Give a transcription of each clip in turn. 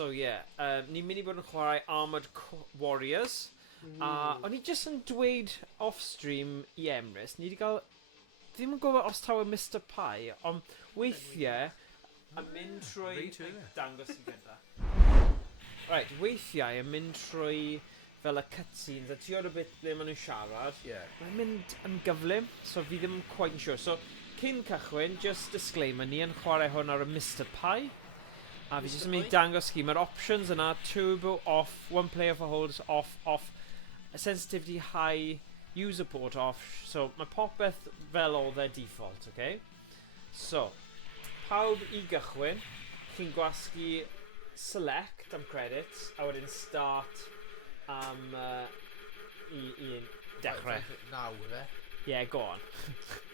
So yeah, ni'n mynd I bod yn chwarae Armoured Warriors. O'n I just yn dweud off-stream I Emrys, ni wedi cael... Ddim yn gwybod os taw y Mr Pie, ond weithiau yn mynd trwy... Dangos I gyda. Right, weithiau yn mynd trwy fel y cutscenes, a ti o'r bit ble maen nhw'n siarad. Mae'n mynd yn gyflym, so fi ddim yn quite sure. So, cyn cychwyn, just disclaimer, ni yn chwarae hwn ar y Mr Pie. A fi jyst yn mynd I dangos chi, mae'r options yna, turbo off, one player for holds off, sensitivity high, user port off, so mae popeth fel o their default, okay? So, pawb I gychwyn, chi'n gwasgu select am credits, a wedyn start am I dechrau. Now, Yeah, go on.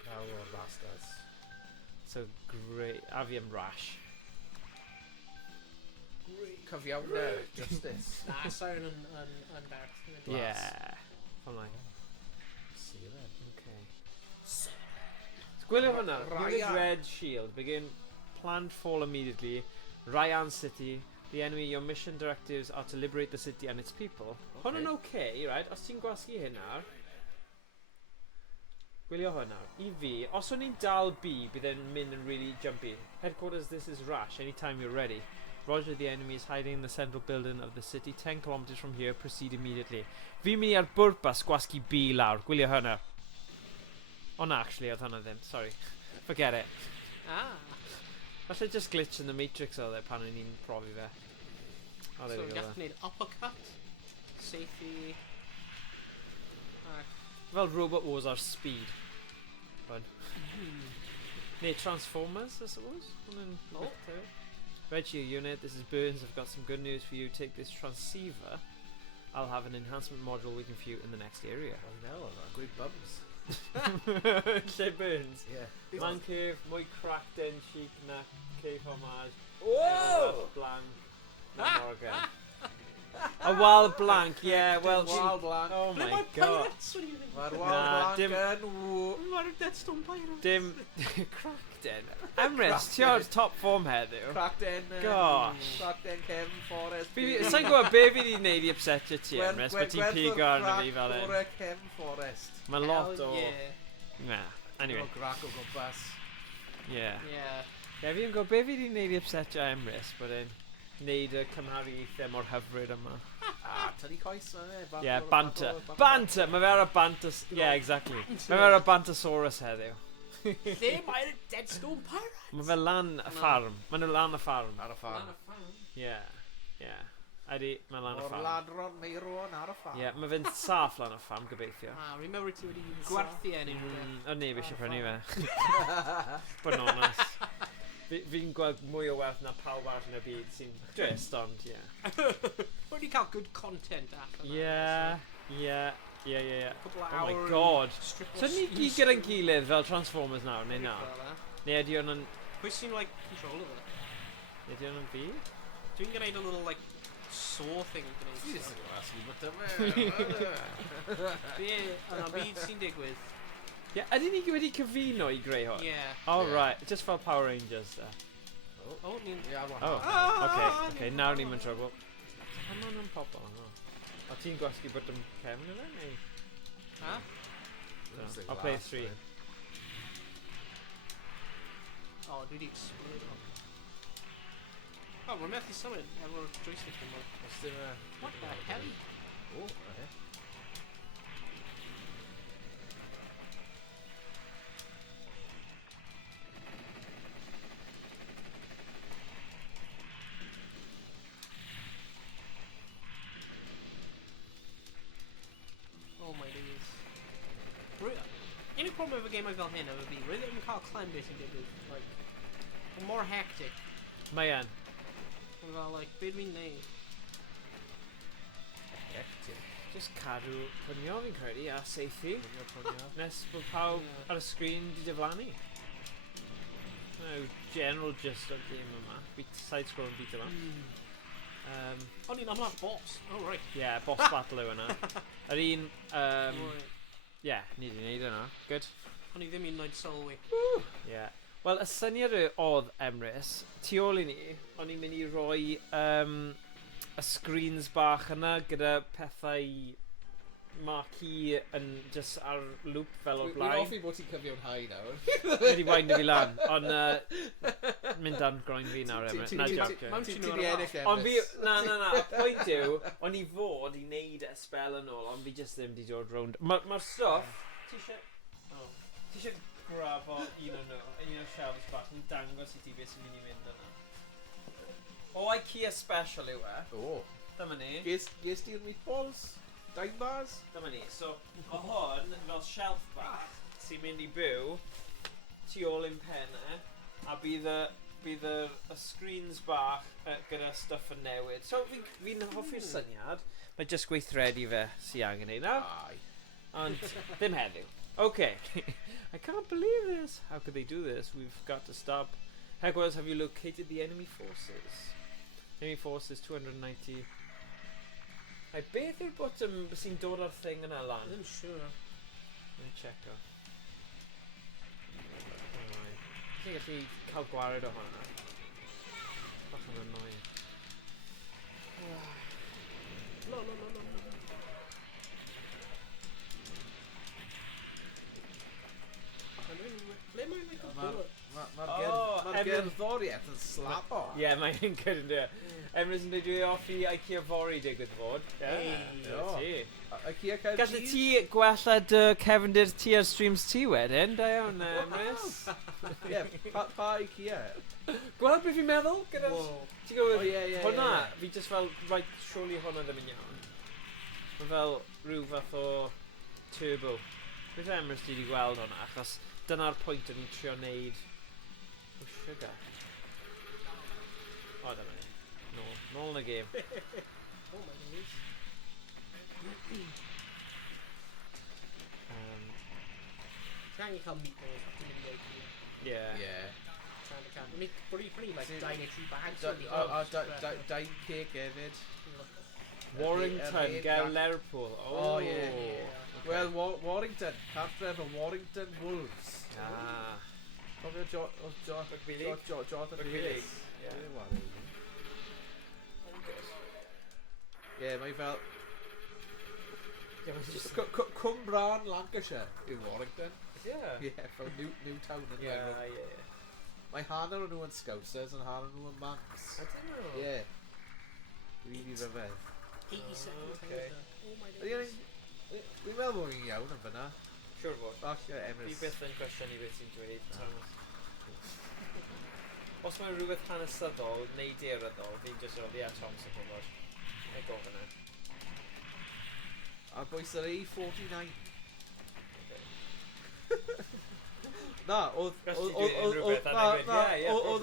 Now o'r bastards. So, great, a fi am rash. Cyfiawnder, justice. Na, sa'n yn bart. Yeah. I'm like... See you then. Okay. So, gwylio hwnna. Unit red shield. Begin planned fall immediately. Ryan City. The enemy, your mission directives are to liberate the city and its people. Hwnna'n okay, right? Os ti'n gwasgu hyn nawr. Gwylio hwnna. I fi, os o'n i'n dal B, bydd e'n mynd yn really jumpy. Headquarters, this is Rash. Anytime you're ready. Roger, the enemy is hiding in the central building of the city. 10 kilometers from here, proceed immediately. Fi'n mynd ar bwrpas gwasgu B lawr. Gwylio hwnna. O na, actually, oedd hwnna ddim. Sorry. Forget it. Falle just glitch in the Matrix oedd e pan o'n i'n profi fe. Oh, there so, we go. So, gallwn gwneud uppercut, safety... Fel Robot Wars ar speed. Fun. Neu Transformers, I suppose? Red Shield unit, this is Burns. I've got some good news for you. Take this transceiver. I'll have an enhancement module waiting for you in the next area. I know, good bums. Lle Burns? Yeah. Man curve, mwy cracked in, chic na, cave homage. Whoa! Blank. Morgan. A wal blank, yeah, well... Wal blank. Oh my god. Pirates, what do you think? Mae'r wal blank yn... Mae'r Deadstone Pirates. Dim... cracked in. Emrys, ti o'r top form heddiw. Cracked in... Gosh. Cracked in Kevin Forrest. Sa'n gwybod be fi wedi gwneud I upsetio ti, Emrys, bod ti'n pigo arno fi fel un. Gwerth Kevin Forrest. Mae lot o... Yeah. Nah, anyway. O grac o gwmpas. Yeah. Yeah. Yeah, fi'n gwybod be fi wedi gwneud I upsetio Emrys, bod e'n wneud y cymhariaethau mor hyfryd yma. Tynnu coes yma, Yeah, banter. Banter! Mae fe ar y banter... Yeah, exactly. Mae fe ar y bantersaurus heddiw. Lle mae'r Deadstone Pirates? Mae fe lan y ffarm. Mae nhw lan y ffarm. Ar y ffarm. Yeah, yeah. Ydy, mae lan y O'r ffarm. ladron meiron ar y ffarm. Yeah, mae fe'n saff lan y ffarm, gobeithio. Remember ti wedi gwerthu enw. O neb eisiau prynu fe. Bananas. Fi'n gweld mwy o werth na pawb arall yn y byd sy'n drist, ond, yeah. Wedi cael good content allan. Yeah. Couple of Oh my hours. god. So ni gyd gyda'n gilydd fel Transformers nawr, neu na? Neu ydi hwn yn... Pwy sy'n, like, control of it? Neu ydi hwn yn fi? Dwi'n gwneud a little, like, saw thing yn gwneud. Jesus, gwasgu bod yma. Be, yna byd sy'n digwydd. Yeah, ydyn ni wedi cyfuno I greu hwn? Yeah. Oh, right. Just fel Power Rangers, da. Oh, ni'n... Oh, okay. Nawr ni'n mynd trouble. Pan ma'n yn pobl, no. O ti'n gwasgu bod yn Kevin yn neu? Ha? No. I'll play 3. Oh, dwi wedi explode o. Oh, we're methu symud efo'r joystick yn mor. What the hell? Oh, okay. Oh my days. Unig problem efo game fel hyn efo fi, roedd ddim yn cael clem beth sy'n digwydd. Like, more hectic. Mae yn. Fel, like, be dwi'n neud? Hectic. Just cadw pwnio fi'n credu a seithi. Pwnio. Nes bod pawb ar y sgrin di diflannu. No, general gist o'r game yma. Side-scrolling beat yma. O'n i'n amlaf boss. Oh, right. Yeah, boss battle yw yna. Yr un... yeah, ni di wneud yna. Good. O'n i ddim i'n neud sylwi. Yeah. Wel, y syniad oedd Emrys, tu ôl i ni, o'n i'n mynd i roi y screens bach yna gyda pethau marquee yn just ar loop fel o Dwi'n blaen. offi bod ti'n cyfiawnhau nawr. Wedi wain fi lan, ond mynd dan groen fi nawr, Emrys. Na, joke. Ti di ennill Ond fi, Emrys. na, y pwynt yw, o'n i fod i neud e spel yn ôl, ond fi just ddim di dod rownd. Mae'r stuff, ti eisiau grab o un o'n nhw, un o'r shelves bach, yn dangos i ti beth sy'n mynd i fynd yna. O IKEA special yw e. O. Dyma ni. Ges ti'r meatballs? Dine bars? Dyma ni. So, o hwn fel shelf bach sy'n mynd i byw tu ôl i'n penne, a bydd y screens bach gyda stuff yn newid. So, fi'n hoffi'r syniad. Mae just gweithredu fe sy'n angen ei nawr. Ai. Ond ddim heddiw. Okay. I can't believe this. How could they do this? We've got to stop. Hegwars, have you located the enemy forces? Enemy forces 290. I beth yw'r bottom sy'n dod ar thing yna lan? I'm sure. Let me check o. Alright. Ti'n gallu cael gwared o hwnna? Bach yn annoying. No. Ble mae'n like a bullet? Mae'r gerddoriaeth yn slap o. Ie, mae'n good yn dweud. Emrys yn dweud dwi offi IKEA fori digwydd fod. Ie. IKEA cael Gallu ti gwella dy cefndir ti ar streams ti wedyn, da iawn, Emrys. Ie, pa IKEA? Gweld beth fi'n meddwl? Gyda... Ti'n gwybod, ie, hwnna, ie. fi just fel, right, surely hwnna ddim yn iawn. Mae fel rhyw fath o turbo. Beth Emrys ti wedi gweld hwnna, achos dyna'r pwynt o'n i'n trio neud... O, sugar. O, dyma ni. Nôl yn y game. Oh my goodness. Ti'n angen cael meatballs, ti'n mynd i IKEA. Yeah. Can. I mean, pretty like dietary bags. Dine cake hefyd. Warrington, gael Lerpool. Oh, yeah. Wel, Warrington. Cartref o Warrington Wolves. Ah. Cofio Rugby League? Jonathan Rugby Davies. League, Ie, mae fel... Yeah, mae'n just... Cwmbran, Lancashire yw Warrington. Yeah. Ie, fel Newtown yn Yeah. Mae hanner o nhw yn Scousers yn hanner nhw yn Manx. I don't know. Ie. Really rhyfedd. 80 seconds. Okay. Oh my goodness. Dwi'n meddwl bod fi'n iawn yn fyna. Siwr fod. Bach Fi Emrys. byth yn cwestiwn i beth sy'n dweud, Thomas. Os mae'n rhywbeth hanesyddol neu deiryddol, fi'n just meddwl, ie, Thomas yn gwybod. Neu gofyn e. A'r boes yr A49. Na, oedd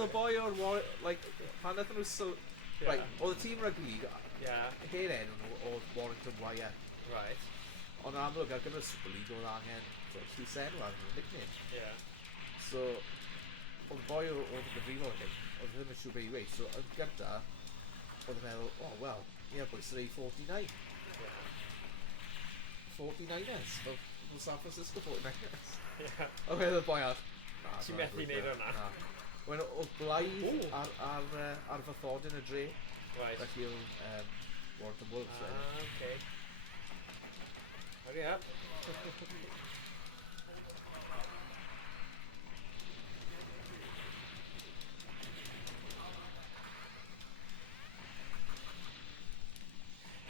y boi o'r like, pan nath nhw right, oedd y tîm rugby league, hen enw nhw oedd Warrington Wire. Right. Ond yn amlwg ar gyfer Super League oedd angen llysenw ar nhw, nickname. Yeah. So, oedd y boi oedd yn gyfrifol hyn, oedd ddim yn siŵr beth i weid. So, yn gynta, oedd yn meddwl, oh, well, ie, boes yr A49. 49ers, fel San Francisco 49ers. O, oedd y boi ar... Ti'n methu wneud hwnna? Wel, oedd blaidd ar fythod yn y dre. Right. Felly oedd Warrington Wolves. Okay. Hurry up.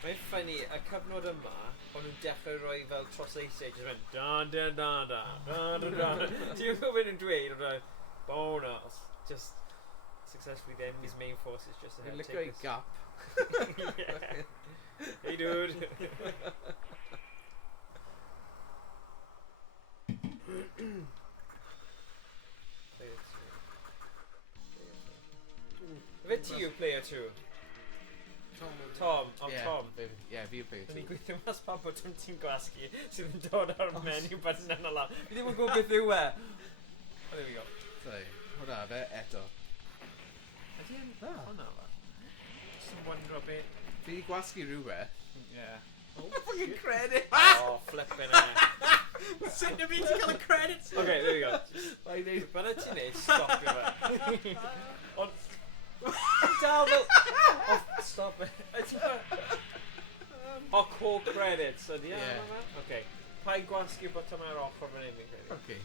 Mae'n ffynnu, y cyfnod yma, o'n nhw'n dechrau rhoi fel troseisiau, jyst mynd da. Ti'n gwybod yn dweud, o'n bonus. Just successfully the enemy's main forces just to help Look take at gap. Yeah. Hey dude. Fe ti yw player 2? Tom. Tom. Yeah, fi yw player 2. Ni'n gweithio mas pa bod ti'n gwasgu sydd yn dod ar menu button yna lan. Fi ddim yn gwybod beth yw e. O, there we go. Sorry, hwnna fe eto. Ydy e'n hwnna fa? Just yn wondro beth. Fi wedi gwasgu rhywbeth. Yeah. Oh, fucking credit! Oh, flippin' it. Sut na byd ti'n cael y credits? Okay, there you go. I need... Fan y ti'n neud, stopio fe. Ond... Dal fel... Oh, stop it. O, core credits, ydy? Yeah. Okay. Pa i gwasgu bottom ar ochr fan hyn, fi'n credu. Okay.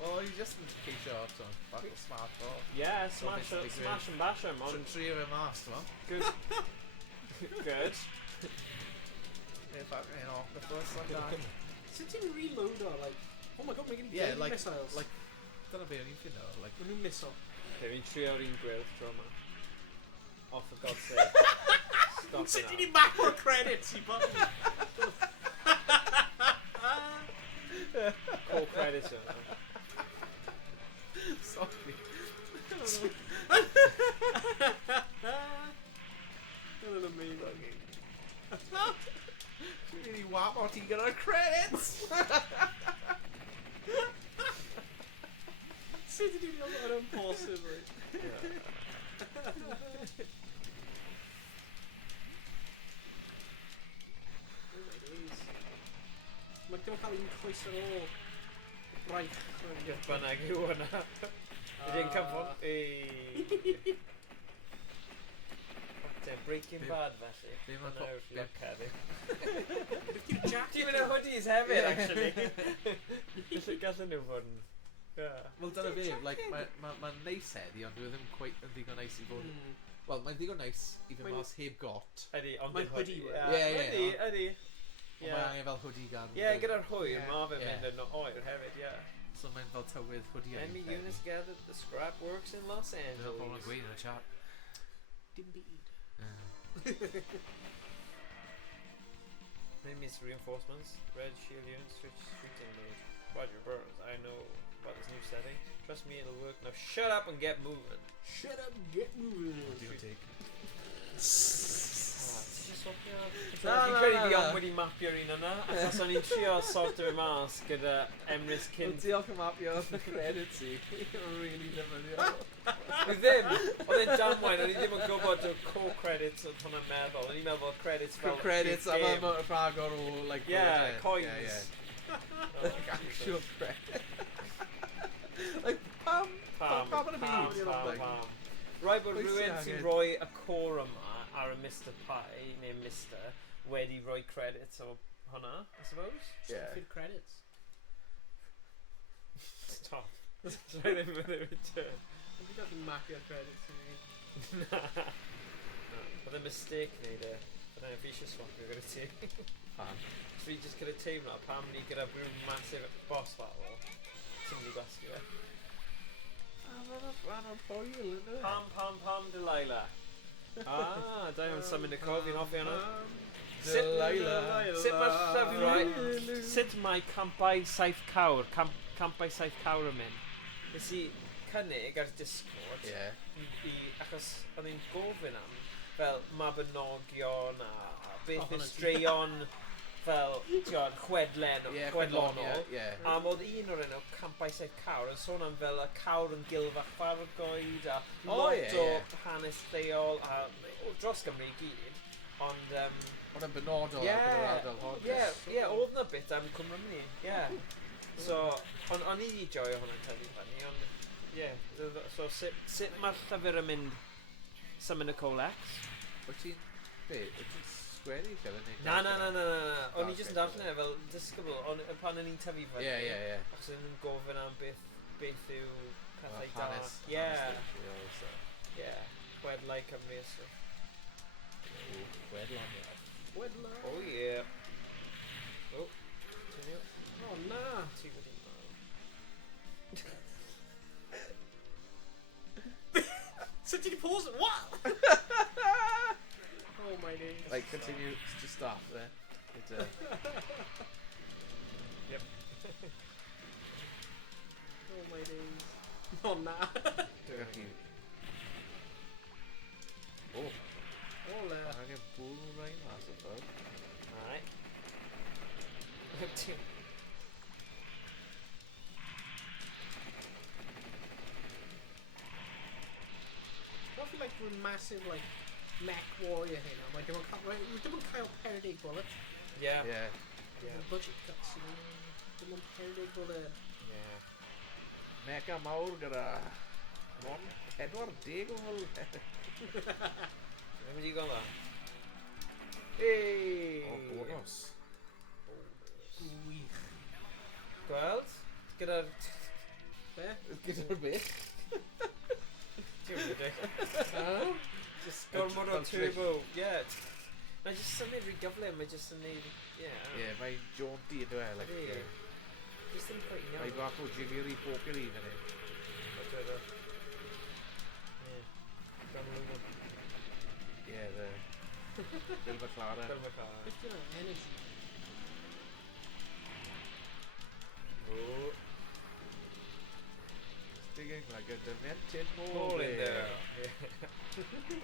Well, you just need to ceisio off on. Back o smart ball. Yeah, smash and bash him. Tri of him asked, man. Good. Good. In fact, you know, the first like that. Sut ti'n reload o, like... Oh my god, mae gen i Yeah, baby like, missiles. like, dyna be o'n i'n ffindo, like... Mae nhw'n missile. Okay, fi'n trio o'r un gwyrdd tro yma. Oh, for God's sake. Stop Sut it ti'n i macro credits i bod? Core credits yma. Sorry. Yn amazing. Dwi'n really wap o ti'n gyda'r credits! Sut ydyn ni'n meddwl yn impossible? Mae dim yn cael un coes ar ôl. Braich. Beth bynnag yw hwnna. Ydyn cyfod... Breaking Bad felly. Be ma'n Dyna yw'r locari. Beth yw'r jacket? Ti'n mynd o hoodies hefyd, actually. Gallen nhw fod yn... Wel, dyna fi, like, mae'n neis heddi, ond dwi ddim quite yn ddigon neis i fod... Wel, mae'n ddigon neis i fy mas heb got. Ydy, ond Mae'n hoodie. Ydy. Ond mae angen fel hoodie gan... Ie, gyda'r hwyr, mae fe'n mynd yn oer hefyd, ie. So mae'n fel tywydd hoodie Enemy units gathered the scrap works in Los Dyna pobl yn Angeles. gweud yn y chat. Dim byd. Enemy's reinforcements, red shield units, shooting mode. Roger burns, I know about this new setting. Trust me, it'll work. Now shut up and get moving. Shut up, get moving. What do you take? Fi'n credu fi ond wedi mapio'r un yna, achos o'n i'n trio sorto fe mas gyda Emrys cyn... Diolch yn mapio credits i. Really ddefnyddiol. Dwi ddim, oedd e'n damwain, o'n i ddim yn gwybod o core credits oedd hwnna'n meddwl, o'n i'n meddwl credits fel... Credits, a mae'n rhagor o, like... Yeah, coins. Like actual credits. Like, pam yn y byd? Pam. Rai bod rhywun sy'n rhoi y core yma ar y Mr Pie, neu Mr, wedi rhoi credits o hwnna, I suppose? Yeah. Few credits. Stop. Try ddim yn ei return. Ond fi gallu mapio'r credits i mi. Na. Oedd y mistake neud e. Byddai'n fi eisiau swapio gyda ti. Pam? Fi just gyda teimlo pam ni gyda rhywun massive boss battle. Ti'n mynd i gwasgu fe. Rhan o'r foil, ynddo? Pam, Delilah. Ah, da iawn symud y co, fi'n hoffi hwnna. Delilah. Sut mae'r llyfrau... Sut mae campau saith cawr, campau saith cawr yn mynd? Nes i cynnig ar Discord, achos o'n i'n gofyn am fel Mabinogion a beth yw straeon fel chwedlen o chwedlonol. Am oedd un o'r enw campau saith cawr yn sôn am fel y cawr yn gilfach fargoed a lot o hanes lleol a dros Gymru i gyd. Ond... Ond yn benodol ar gyda'r ardal hon. Ie, oedd na bit am Cymru, ie. So, o'n i di joio hwnna'n tyfu fyny, ond ie. So, sut mae'r llyfr yn mynd symud y Colex? Wyt ti'n... Be? Wyt ti'n sgwennu llyfr neu? Na. O'n i jyst yn darllen e fel disgybl, ond pan o'n i'n tyfu fyny. Ie. Achos o'n i'n gofyn am beth yw pethau da. Ie. Chwedlau Cymru a stuff. Chwedlau. Oh yeah. Oh. Oh na. Ti wedi So did you pause it? What? Oh my days. Like, continue to stop there. Yep. Oh my days. Oh na. Oh. Ole. Angen bwrw rhain mas o ffog. Alright. Nothing like a massive like mech warrior here now. Like, we don't count per day bullet. Yeah. The budget cuts, you know. dim ond peryg bod e... Ie. Meca mawr gyda... Mon 40 o fel... Mae'n mynd i gael dda. Hey! O, bonus. Wych. Gweld? Gyda'r... Be? Gyda'r beth? Ti'n rydych. Just Y gormod o trick. turbo. Ie. Mae'n just symud rhy gyflym. Mae'n just yn neud... Ie. Ie, mae'n jaunty yn dweud. Ydy. Just ddim quite Mae'n iawn. bach o jiggery pokery yn hynny. Ie. Gan nhw. Ie, the... Bill McLaren. Fel mae cael. Beth yna? Energy. O. Stinging like a demented All in there.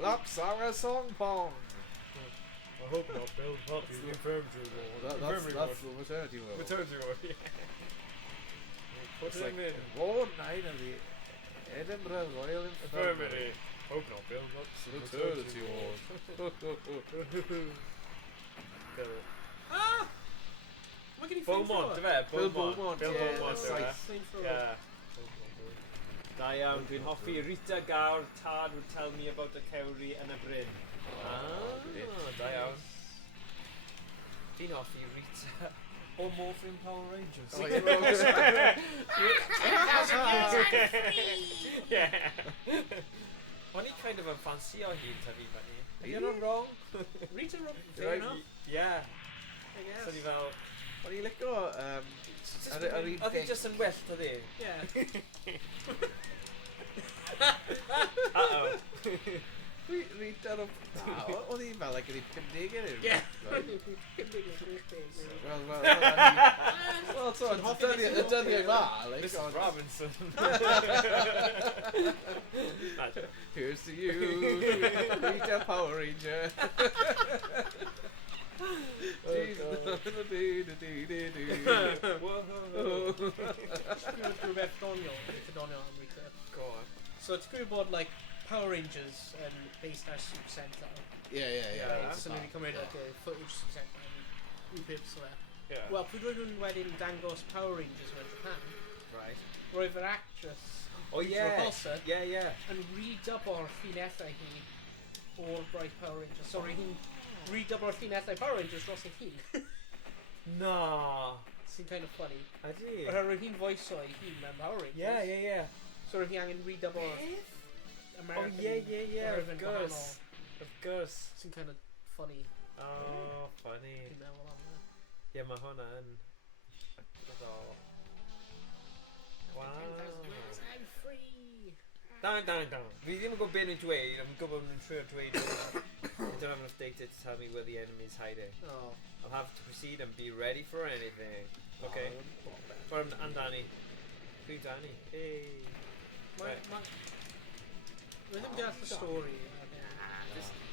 Laps are a song pong. I hope not, Bill. Not That's the the- infirmary ward. That's the maternity ward. Maternity ward, yeah. Put It's him like in. Ward 9 of the Edinburgh Royal Infirmary. Infirmary. Hope not, Bill. Not Maternity ward. Bill. Ah! Mae gen i Beaumont, dy fe? Bill Beaumont, Bill yeah, Beaumont, that's dy fe? right. Flamethrower. Yeah. Da iawn, dwi'n hoffi Rita Gawr, Tad would tell me about the cewri yn y bryn. Da iawn. Dwi'n hoffi Rita. O Morphine Power Rangers. Oh, yeah. Yeah. O'n i kind of yn fancy o hi'n tyfu fyny. Are You're not wrong. Rita Rob, Right. fair enough, Yeah. I guess. So ni fel... O'n i'n licio... Ar un Oedd hi pink. just yn wyllt, oedd hi? Yeah. Uh-oh. Read ar o... O'n i'n fel, like, yn ei 50 yn yw. Yeah. Well, so, Ti'n hoffi y dyddiau fa, like, Mrs. ond- Robinson. Here's to you, Rita Power Ranger. Whoa. Screw rhywbeth doniol, Rita doniol am Rita. Go on. So it's screw bod like Power Rangers and based ar Super Sentai. Yeah. So ni wedi cymryd like footage Super Sentai and rhywbeth so Yeah. Wel, pryd roedd nhw'n wedyn dangos Power Rangers mewn Japan, Right. roedd yr actress Oh Rita yeah. Repulsa Yeah. yn re-dublo'r llinellau hi o'r Bright Power Rangers. So roedd hi'n re-dublo'r llinellau Power Rangers dros ei hun. No. Sy'n kind of funny. Ydy. Roedd hi'n voice o'i hun mewn Power Rangers. Yeah. So roedd hi angen re-dublo'r American Oh yeah. Of version course. gwahanol. Of course. Sy'n kind of funny. Oh, funny. Dwi'n meddwl am hwnna. Yeah, mae hwnna yn... Diddorol. Wow. I'm free! Down. Fi ddim yn gwybod beth nhw'n dweud, I'm gwybod nhw'n trio dweud hwnna. I don't have enough data to tell me where the enemy is hiding. Oh. I'll have to proceed and be ready for anything. Okay. But I'm Danny. Who Danny? Hey. Right. Roedd ddim deall y stori.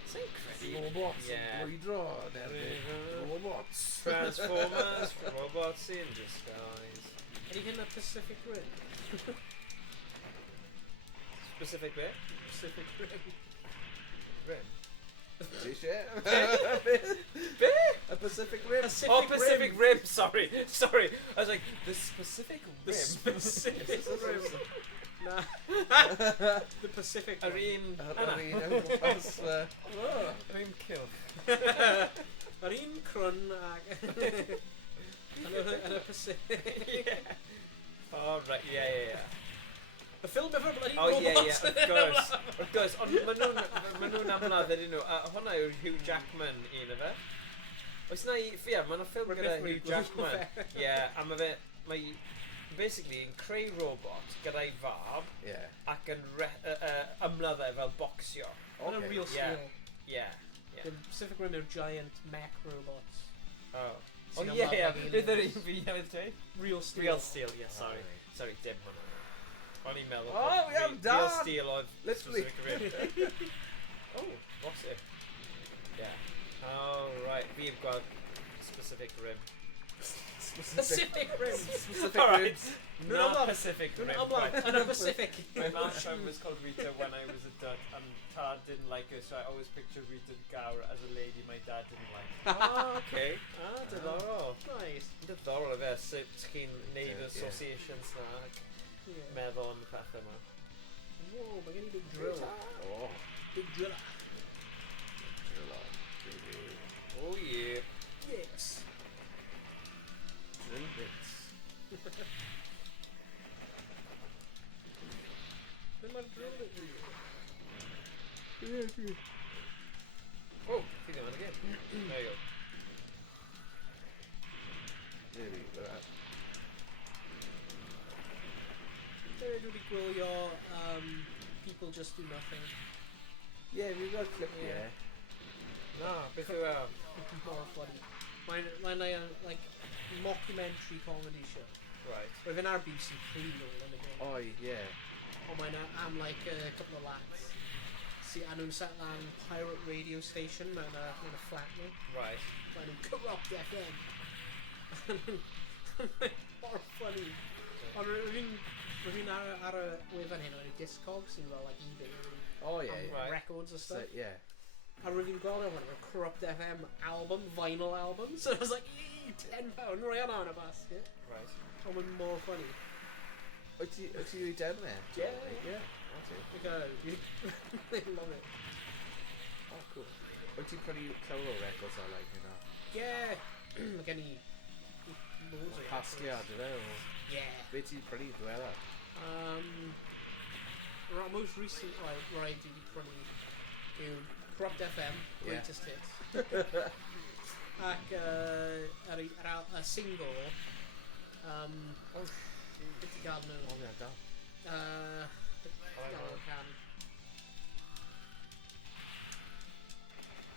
It's incredible. Robots Yeah. yn blwydro yn erbyn. Robots. Transformers, robots in disguise. Ydy hyn y Pacific Rim? Specific bit? Pacific Rim. Rim. Ti eisiau? Bit? A Pacific Rim. Oh, Pacific Rim. Sorry. I was like, the Pacific Rim. The Pacific Rim. Na. The Pacific Yr Rim. un... Ar un o gwmpas... Yr un kill. Yr un crwn ag... Yn y Pacific. Yeah. Oh, right. Yeah. Y ffilm efo'r bloody Oh, robots. yeah. Of course. Ond maen nhw'n amlad ydyn nhw. A hwnna yw'r Hugh Jackman un o fe. Oes na i... Fia, mae'n ffilm Mae gyda beth wedi Hugh Jackman. blwyddyn o fe. Yeah, a mae fe... Mae... Basically, yn creu robot gyda'i fab Yeah. ac yn ymladdau fel bocsio. Yn y Okay. real Yeah. steel. Yeah. The Pacific Rim yw'r giant mech robots. Oh. Sy'n Oh, yeah. ymladd ag Bydd yr aliens. un fi hefyd te? Real steel. Real Steel, yeah, sorry. Alright. Sorry, dim hwnna. O'n i'n meddwl... Oh, bod we am Real done! Steel oedd Literally. Pacific Rim. Oh, what's it? Yeah. Oh, right. Fi heb gweld Specific Rim. Pacific Rim. Specific Alright. ribs. No, Not I'm not. Pacific No, Rim. I'm not. right. And a Pacific. My last friend was called Rita when I was a dud, and Tad didn't like her, so I always pictured Rita Gower as a lady my dad didn't like. Ah, okay. Ah, diddorol. Nice. Diddorol fe, sut chi'n neud Neud associations na, Yeah. meddwl am y pethau yma. Whoa, mae gen i big drill. Oh, Big driller. oh yeah. Yes. Drill bits. Be mae'r drill bit fi? Oh, feeding on again. There you go. There we go. Dwi wedi gwylio People Just Do Nothing. Yeah, we've got a clip Yeah. here. No, beth yw More funny. Mae'n like mockumentary comedy show. Right. Roedd yn ar BBC Three nôl yn y day. Oh, yeah. Ond mae'n am like a couple of lads. See, a nhw'n set lan pirate radio station mewn a flat nhw. Right. Mae'n nhw'n corrupt FM. Mor funny. Ond rwy'n fi'n ar y wefan hyn o'n Discogs sy'n fel like eBay Oh, yeah, and yeah. Right. records and So, stuff. yeah. A rwy'n fi'n gweld efo'n Corrupt FM album, vinyl album. So I was like, yee, £10, roi hwnna yn y basket. Right. Ond mae'n more funny. Wyt ti wedi dewr me? Yeah. Yeah. That's it. I love it. Oh, cool. Wyt ti'n prynu llawer o records ar like hynna? Yeah. Mae gen i loads o Casgliad, yna? Yeah. Be ti'n prynu diwedda? Most recent ride dwi wedi prynu yw Corrupt FM, Yeah. Greatest Hits. Ac ar y single, beth i gael nhw? Oh, yeah, da. Gael y can.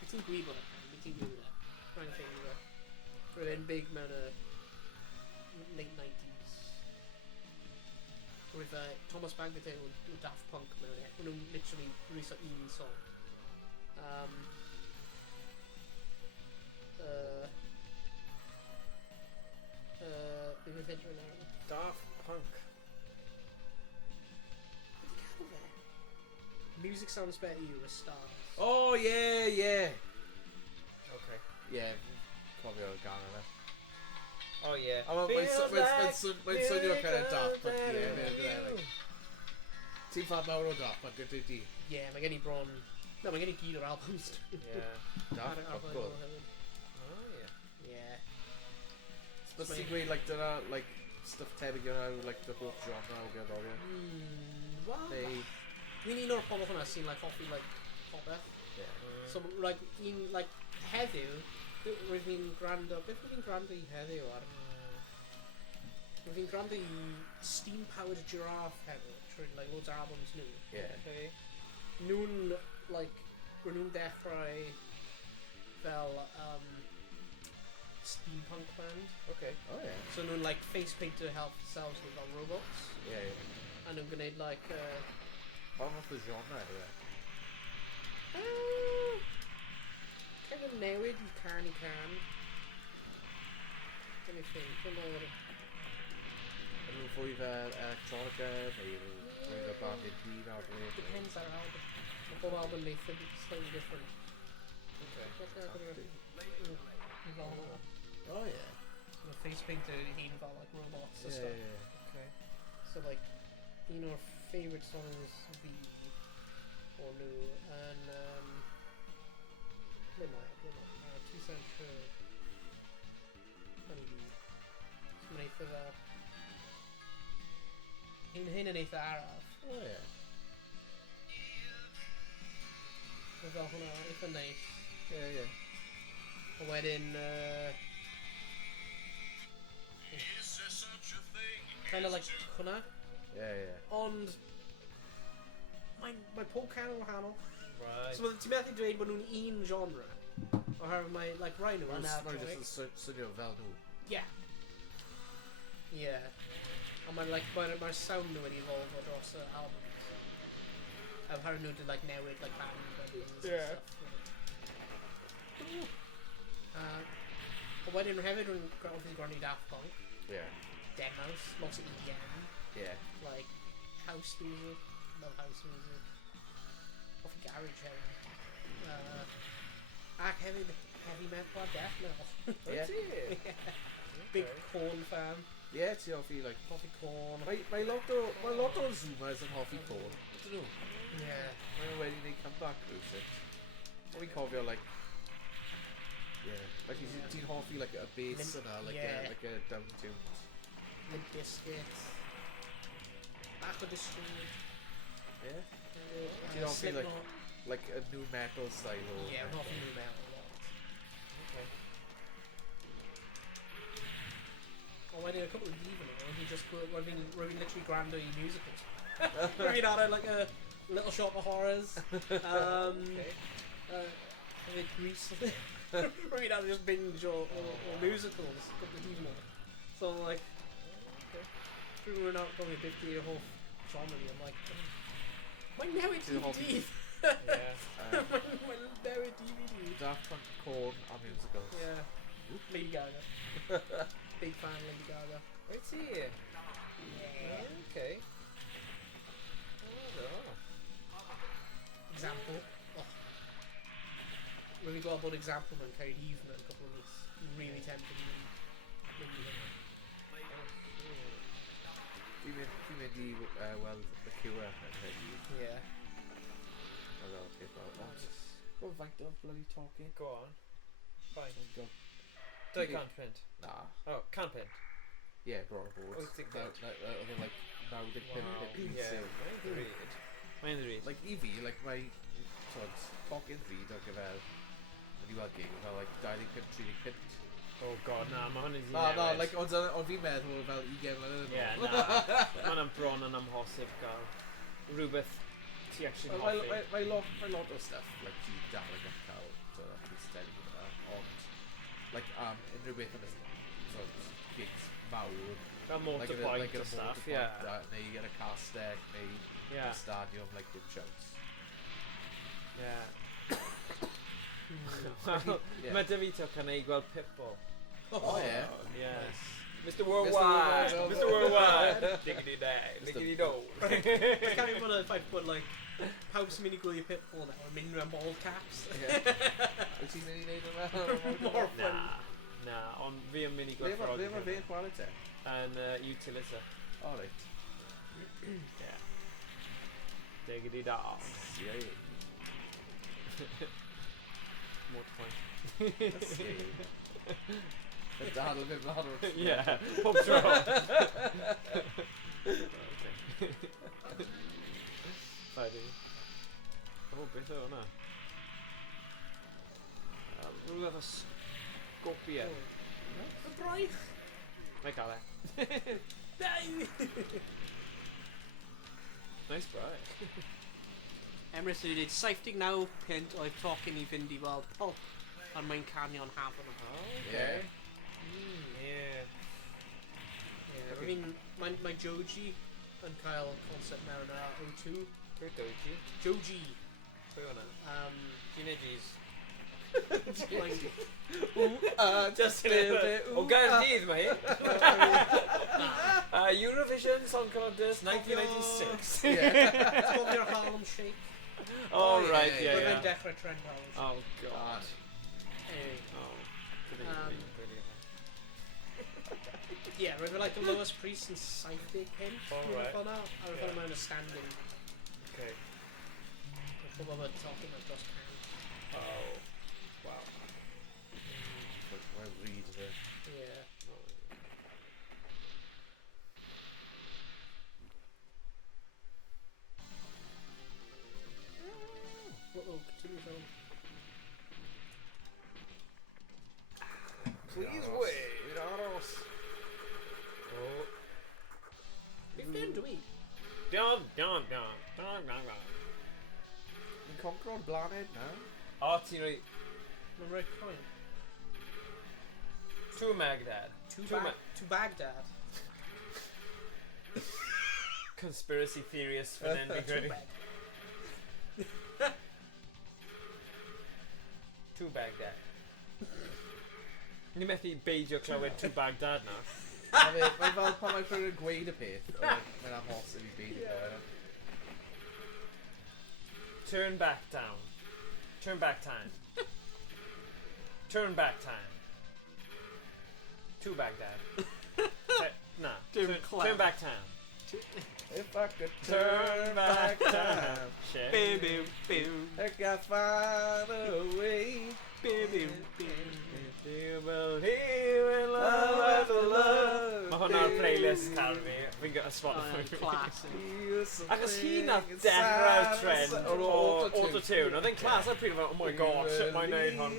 Beth ti'n gwybod y can? Beth ti'n gwybod e? Rhaid chi'n gwybod. Roedd e'n big mewn y late 90s. Roedd Thomas Bangerton o Daft Punk mewn e. O'n nhw'n literally rhys o un song. Beth yw'n ffeindio yna? Daft Punk. Music Sounds Better You, A Star. Oh, yeah, yeah. Okay. Yeah, cofio gan yna. Oh yeah. Mae'n swnio kind of daft, but better yeah, than like... you. Ti'n fan mawr o daft, but gyda di. Yeah, mae gen i bron... No, mae gen i gyd o'r albums. Yeah. Daft, Ar- of ar- course. Oh yeah. Yeah. Bys ti'n gweud, like, dyna, like, stuff tebyg yna, like, the whole genre o gerddorion? Well, Neu... dwi'n un o'r pobl hwnna sy'n like hoffi like popeth. Yeah. So like like heddiw, rwy'n fi'n gwrando, beth rwy'n fi'n gwrando i heddiw ar? Rwy'n fi'n gwrando i Steam Powered Giraffe heddiw, trwy like loads o albums nhw. Yeah. Okay. Nhw'n like, rwy'n nhw'n dechrau fel steampunk band. Okay. Oh, yeah. So nhw'n like face paint to help themselves with fel robots. Yeah, yeah. A nhw'n gwneud like Pa fath o genre yw e? kind of newid i can. Let me think. Yn nhw'n fwy fel electronica, neu fwy fel band indie nawr neu... Depends on our album. The whole album may be slightly different. Okay. Oh, yeah. The face painter, he involved like robots and Yeah, stuff. yeah. Okay. So like, you know, favorite songs the or new and ble mae 2 cent true. Honeybee. So mae'n eitha fel... Hyn yn eitha araf. Oh, yeah. Mae fel hwnna eitha neis. Yeah, yeah. A wedyn... kind of like hwnna. Yeah, yeah. Ond... Mae pob can yn wahanol. Right. So ti'n methu dweud bod nhw'n un genre. Oherwydd mae, like, rai nhw yn Mae'n electronic. just yn swnio fel nhw. Yeah. Yeah. Ond mae'n, like, mae'r sound nhw wedi evolve o dros y albums. Oherwydd nhw wedi, like, newid, like, band and Yeah. stuff. But wedyn hefyd rwy'n obviously gwrando i Daft Punk, Yeah. Dead Mouse, lots of EDM, Yeah. like house music, love house music, off garage hefyd. Ac hefyd heavy metal a death metal. Yeah. Big Corn fan, Yeah, ti hoffi, like... hoffi Corn. Mae lot o Zoomers yn hoffi Corn. Ydyn nhw? Yeah. Mae wedi gwneud comeback rhywsut. Ond fi'n cofio, like... Yeah. Like, ti'n hoffi, like, a bass yna, like, like a down-tuned. Limp Bizkit. Bach o Disturbed. Yeah? Ti'n hoffi, like, a new metal style o... Yeah, I'm hoffi new metal a lot. Okay. Ond wedyn, a couple of even ago, he just rwy'n literally gwrando i musicals. Rwy'n ar like a Little Shop of Horrors. Hefyd Grease. Rwy'n ar just binge o musicals, couple of even ago. So I'm like, rwy'n out probably a bit the whole comedy. I'm like, mae'n newid DVD. Yeah. Mae'n newid DVD. Daft Punk, Corn a musicals. Yeah. Lady Gaga. Big fan of Lady Gaga. Wyt ti? Yeah. Okay. Example. Oh. When we got about example and carried even in a couple of weeks. Really tempted and really Dwi'n mynd i weld y Cymraeg yn Heddiw. yeah. Wel, peth fel that. Well, faint of bloody talking. Go on. Fine. Go. Do I can't print? Nah. Oh, can't print. Yeah, brought a board. Wyth deg pump. Oedd e'n like 95 Wow. pump Yeah. sale. Mae'n ddrud. Mae'n ddrud. Like, i fi, like, mae... Talking fi, ar gyfer... Mynd i weld gig, fel, like, 25-35. Oh god, na, mae hwn yn Na, like, ond fi'n meddwl fel 20 mlynedd yn Yeah, ôl. na. Mae'n bron yn amhosib gael rhywbeth ti actually hoffi. Mae lot o stuff, like, ti dal yn gallu cael, so, like, steady gyda, ond, like, unrhyw beth yn y, gigs mawr, Fel motorbike o stuff, yeah. neu yn y castell, neu Yeah. y stadiwm, like, dim shouts. Yeah. Yeah. Mae da fi tocan ei gweld Pitbull. Oh, yeah. Yeah. Nice. Mr. Worldwide! Worldwide. Mr. Worldwide! Diggity day, diggity do. I can't even if I put like pawb sy'n mynd i gwylio Pitbull now yn mynd mewn ball caps. Wyt ti'n mynd i neud yma? More fun. Na, ond fi yn mynd i gweld Ble mae fe'n chwarae te? Yn Utilita. O, reit. Yeah. Diggity da. Yeah. Motorbike. Y dal yn mynd mlaen o'r... Yeah, pob tro. Fyddi. O, beth o hwnna? Rhywbeth o sgopiau. Y braich! Mae cael e. Nice braich. Emrys wedi dweud 79 oedd tocyn i fynd i weld Pulp ond mae'n canu o'n hafon o. Yeah. Yeah. Mae Joji yn cael concert mewn O2. Pwy Doji? Joji. Pwy hwnna? Teenagers. Just live it. O Gaerdydd mae hi. Eurovision Song Contest 1996. It's called your Harlem Shake. Oh, right, yeah, yeah, Bydd yn yeah. dechrau trend Harlem Shake. Oh, God. Anyway. Yeah, Yeah, roedd like the lowest priest yn 70 pump. Oh, right. A roedd hwnna mewn y standing. Okay. Roedd hwnna talking at dros can. Oh, wow. Mae'n read of it. Yeah. Continue film. Please wait. Fi'n aros. Oh. Beth fe'n dwi? Don. Ni'n concro'r blaned na. O, ti'n rhoi... Mae'n rhoi coin. To Baghdad. To Baghdad. Conspiracy theorists fan hyn fi'n credu. To Baghdad. Ni methu beidio clywed to Baghdad na. A fe, mae'n fel pan mae'n rhywun yn gweud y peth, mae'n amhosib i beidio fe. Turn back down. Turn back time. Turn back time. To Baghdad. Nah. Turn back time. If I could turn back time, Shit. Bim, bim, I could find a way. bim. Do you believe in love after love? Mae hwnna'r playlist car fi. Fi'n gyda Spotify. Classic. Achos hi nath dechrau'r trend o auto-tune. Oedd e'n clas ar pryd o fel, oh my god, shit mae'n neud hwn.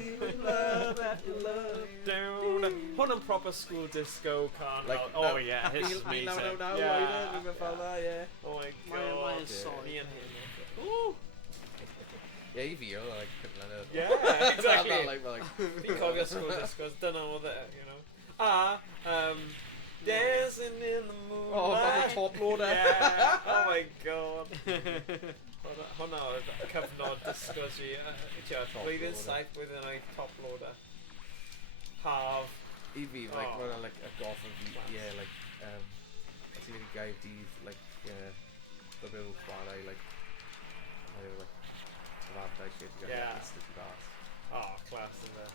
Hwn yn proper school disco can. Like, Oh yeah, his music. No, Yeah. yeah. Oh my Mae'n god. sori. Ni yn hyn. Ooh. Yeah, i fi oedd like cymryd. Yeah, exactly. Like, Fi'n cofio school discos, dyna oedd e, you know. Dancing in the moonlight. Oh, that's a top loader. Yeah, oh my god. Hwnna oedd cyfnod disgos fi. Top Blwyddyn loader. 7, blwyddyn 8, top loader. Haf. I fi, like, Oh. mae'n like, a goff of fi, yeah, like, os i wedi gael dydd, like, byddwn chwarae, like, cyfardau shit, i gael Yeah. ystod i bas. Oh, class in there.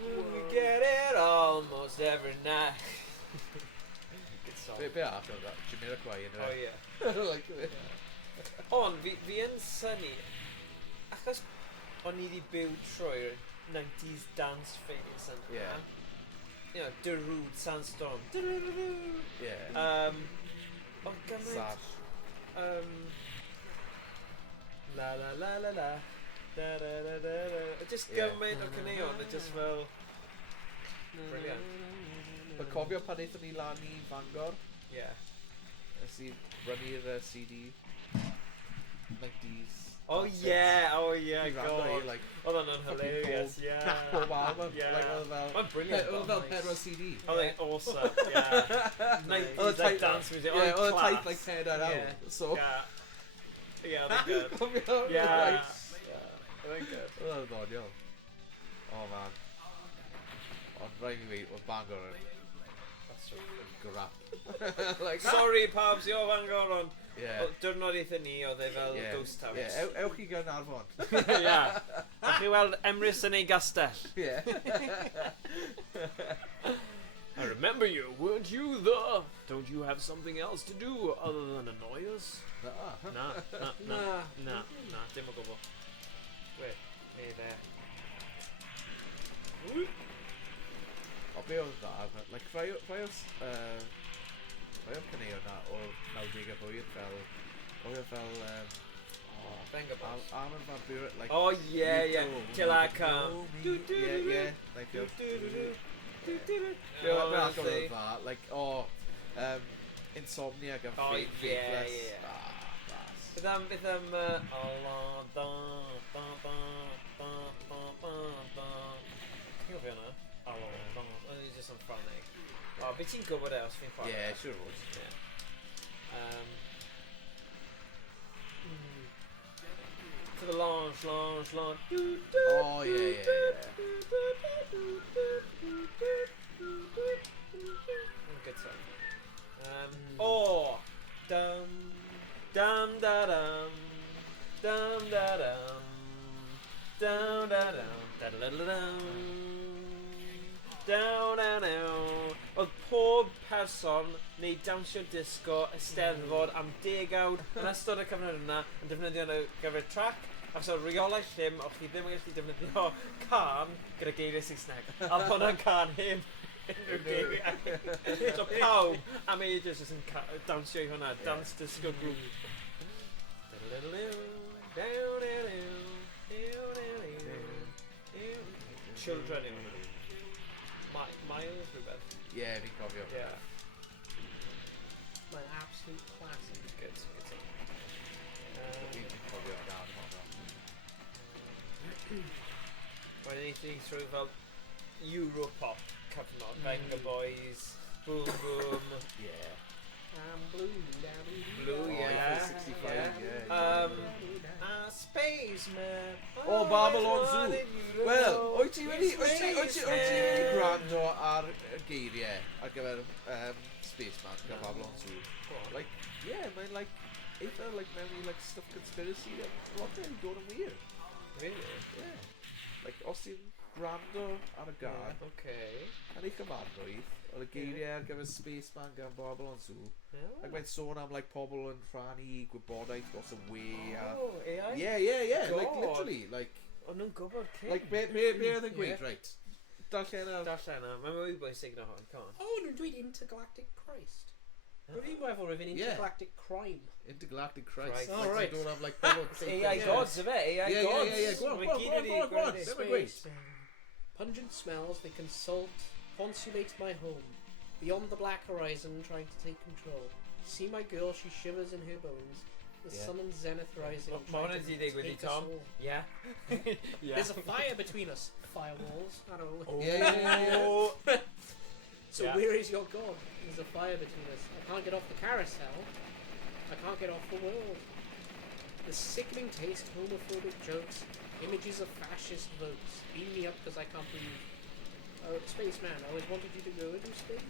We get it almost every night. Good song. Be arall oedd that? Jamiroquai yn Oh yeah. Like, Ond fi yn synnu, achos o'n i wedi byw trwy'r 90s dance phase yn Yeah. You know, Darude, Sandstorm. yeah. O gymaint... Sash. La la la la la. Da da da da da. Just Yeah. gymaint o caneuon, just fel... Brilliant. But cofio pan eithon ni lan i Fangor, Yeah. nes i brynu'r CD 90s. Oh dance yeah, oh hits. yeah, I rando i, god. like, Oedd hwnna'n hilarious, yeah. pob album. Yeah. Like, oedd fel... Mae'n brilliant. Oedd fel Nice. pedwar CD. Oedd e'n awesome, yeah. 90s, Oedd like dance music, Yeah, oedd class. type like pedair Yeah. awr. So... Yeah. Yeah, they're good. Cofio? Yeah. Like, They're good. Oedd o'n ddoniol. Oh man. Ond rhaid i fi, oedd Bangor yn grap. Like, Sorry pabs, i o Fangor, ond yeah. diwrnod eithon ni, oedd e fel Yeah. ghost house. Yeah, ewch i gan Arfon. Yeah. Ach chi weld Emrys yn ei gastell. Yeah. I remember you, weren't you the... Don't you have something else to do other than annoy us? Na, dim o gwbl. Wait, neu dde. O be oedd dda, like, rhai o'r caneuon na o'r 90 hwyr fel, Banger Boss. Armoured Warriors, like, Oh yeah, yeah. Till I come. know me. Yeah, like, Do, do, do, do. Do, do, do. Be Oh, arall see. oedd dda, like, Insomnia gan Oh, Faithless. yeah, yeah. Bas. Bydd am, Allah, da, da, da, da, da, da, da. Ti'n gofio hwnna? Allah, da, o'n i just yn ffranig. O, beth ti'n gwybod e os fi'n chwarae? Yeah, sure was. Yeah. To the launch. Oh, yeah. Good song. Oh, dum dum da dum dum da dum dum da dum da da da dum down down down. Oedd pob person neu dawnsio disco Eisteddfod am 10 awr yn ystod y cyfnod yna yn defnyddio nhw gyfer track. Achos o reolau llym, o'ch chi ddim yn gallu defnyddio can gyda geiriau Saesneg. A hwnna'n can heb unrhyw geiriau. So pawb am ages jyst yn dawnsio i hwnna. Dance disco group. Children i hwnna. Miles rhywbeth. Yeah, fi'n cofio. Yeah. Mae'n absolute classic. Good. Fi'n cofio gan hwnna. Wedyn eithon ni trwy fel Europop cyfnod. Banger Boys, Boom Boom. Yeah. I'm blue, down blue. Blue, Oh, yeah. 65, yeah. Babylon Zoo. Wel, wyt ti wedi gwrando ar y geiriau ar gyfer Spaceman gan Babylon Zoo? Like, yeah, mae'n like, eitha like mewn i like stuff conspiracy lot yn dod yn wir. Really? Yeah. Like, os ti'n gwrando ar y gân, yn eich ymarfrwydd, oedd y geiriau ar gyfer Spaceman gan Babylon Zoo, like mae'n sôn am like pobl yn rhannu gwybodaeth dros y we a... Oh, AI? Yeah, God. like literally, like... O'n nhw'n gwybod cyn. Like, be oedd yn gweud, right? Darllen ar... Darllen am, mae'n mwy bwysig na hwn, come on. Oh, nhw'n dweud intergalactic Christ. Rwy'n meddwl rwy'n intergalactic crime. Intergalactic Christ. Oh, Like, right. don't have like... pobl- AI gods, yfe? AI gods. Yeah, go on. Be mae'n gweud? Pungent smells, they consummate my home. Beyond the black horizon, trying to take control. See my girl, she shivers in her bones. The sun and zenith rising. Mae hwnna di ddigwydd i Tom. Yeah. There's a fire between us. Firewalls. I don't know. Yeah. So where is your god? There's a fire between us. I can't get off the carousel. I can't get off the world. The sickening taste, homophobic jokes, images of fascist votes. Beam me up because I can't breathe. Oh, Spaceman, I always wanted you to go into space.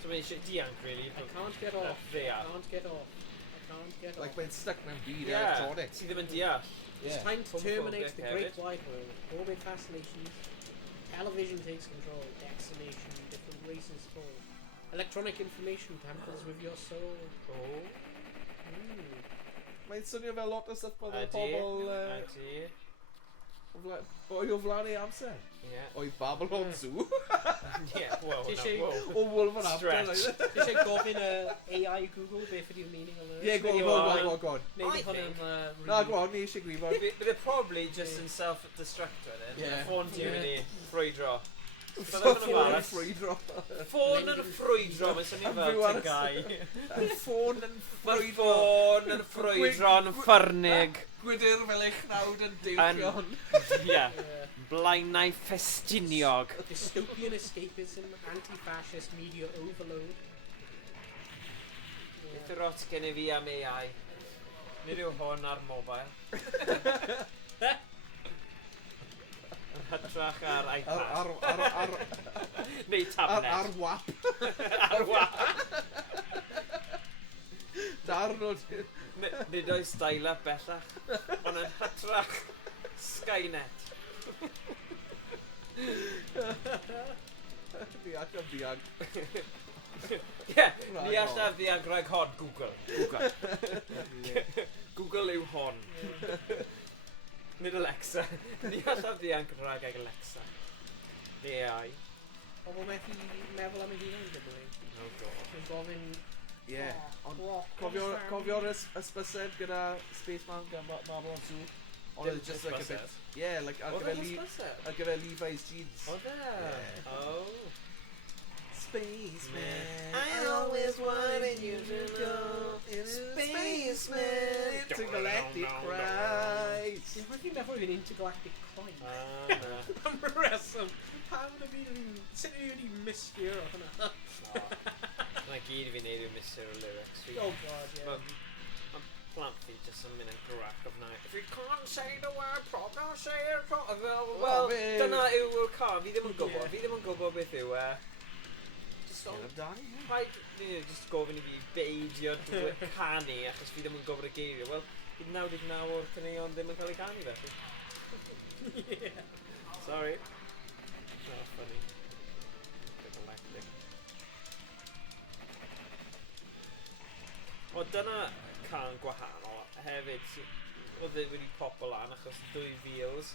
So mae'n eisiau dianc, really. I can't get off. They I are. can't get off. I can't get Like, off. mae'n stuck mewn byd Yeah. electronic. Ti ddim yn deall. It's Yeah. time to terminate the Homophobic great hefyd. wide world. Orbit fascinations. Television takes control. Decimation. Different races fall. Electronic information tampers with your soul. Oh. Mae'n swnio fel lot o stuff bod y Ydi. pobl... Ydi. Boi o flan ei amser. Yeah. O'i Babylon Zoo. Yeah, well, Ti no, eisiau- whoa. O Wolverhampton. Stretch. Ti eisiau gofyn AI Google beth ydy'r meaning o Yeah, go on. Maybe I hwn think- yn... Na, go on, ni eisiau gwybod. They're probably just in self-destruct with it. Yeah. Ffôn ti Yeah. wedi ffrwydro. Ffôn yn ffrwydro. Ffôn yn ffrwydro, mae'n swnio fel Everyone ty gai. Ffôn yn Mae'r ffrwydro. ffôn yn ffrwydro yn ffyrnig. Gwydyr fel eich nawd yn diwchion. Yeah. Blaenau ffestiniog. Dystopian escapism, anti-fascist media overload. Beth yw'r ot gen i fi am AI? Nid yw hwn ar mobile. Yn hytrach ar iPad. Neu tablet. Ar wap. Ar wap. Darn o... Nid oes dial-up bellach. Ond yn hytrach Skynet. Biag. Ie, ni allaf ddiagrau hon, Google. Google yw hon. Nid Alexa. Ni allaf ddiagrau ag Alexa. The AI. Pobl methu meddwl am ei hun yn Gymru. Oh god. Yn gofyn... Ie. Ond Cofio'r cofio'r ysbysed gyda Spaceman gan Babylon Zoo? Ond Dim it's just like a bit... ysbysed? Yeah, like ar Oedd e'n ysbysed? gyfer Levi's jeans. Oedd e? Yeah. Oh. Spaceman, I always wanted you to know, Spaceman, intergalactic Christ. Dwi'n rhaid i'n meddwl yw'n intergalactic crime. Na. Am y reswm. Pam na fi yn... Sut ni wedi misfio o hwnna? Na gyd i fi neud yw misur o lyrics fi. Oh god, yeah. Mae plant fi jyst yn mynd yn grac ofnau. If you can't say the word prop, don't say it prop. Wel, fe- dyna yw'r car. Fi ddim yn gwybod. Fi ddim yn gwybod beth yw e. Just Sgil amdani, ie. rhaid just gofyn i fi beidio canu achos fi ddim yn gwybod y geiriau. Wel, 99 o'r caneuon ddim yn cael ei canu felly. Yeah. Sorry. Oh, funny. Galactic. O, dyna can gwahanol hefyd. Oedd e wedi popo lan achos 2000s.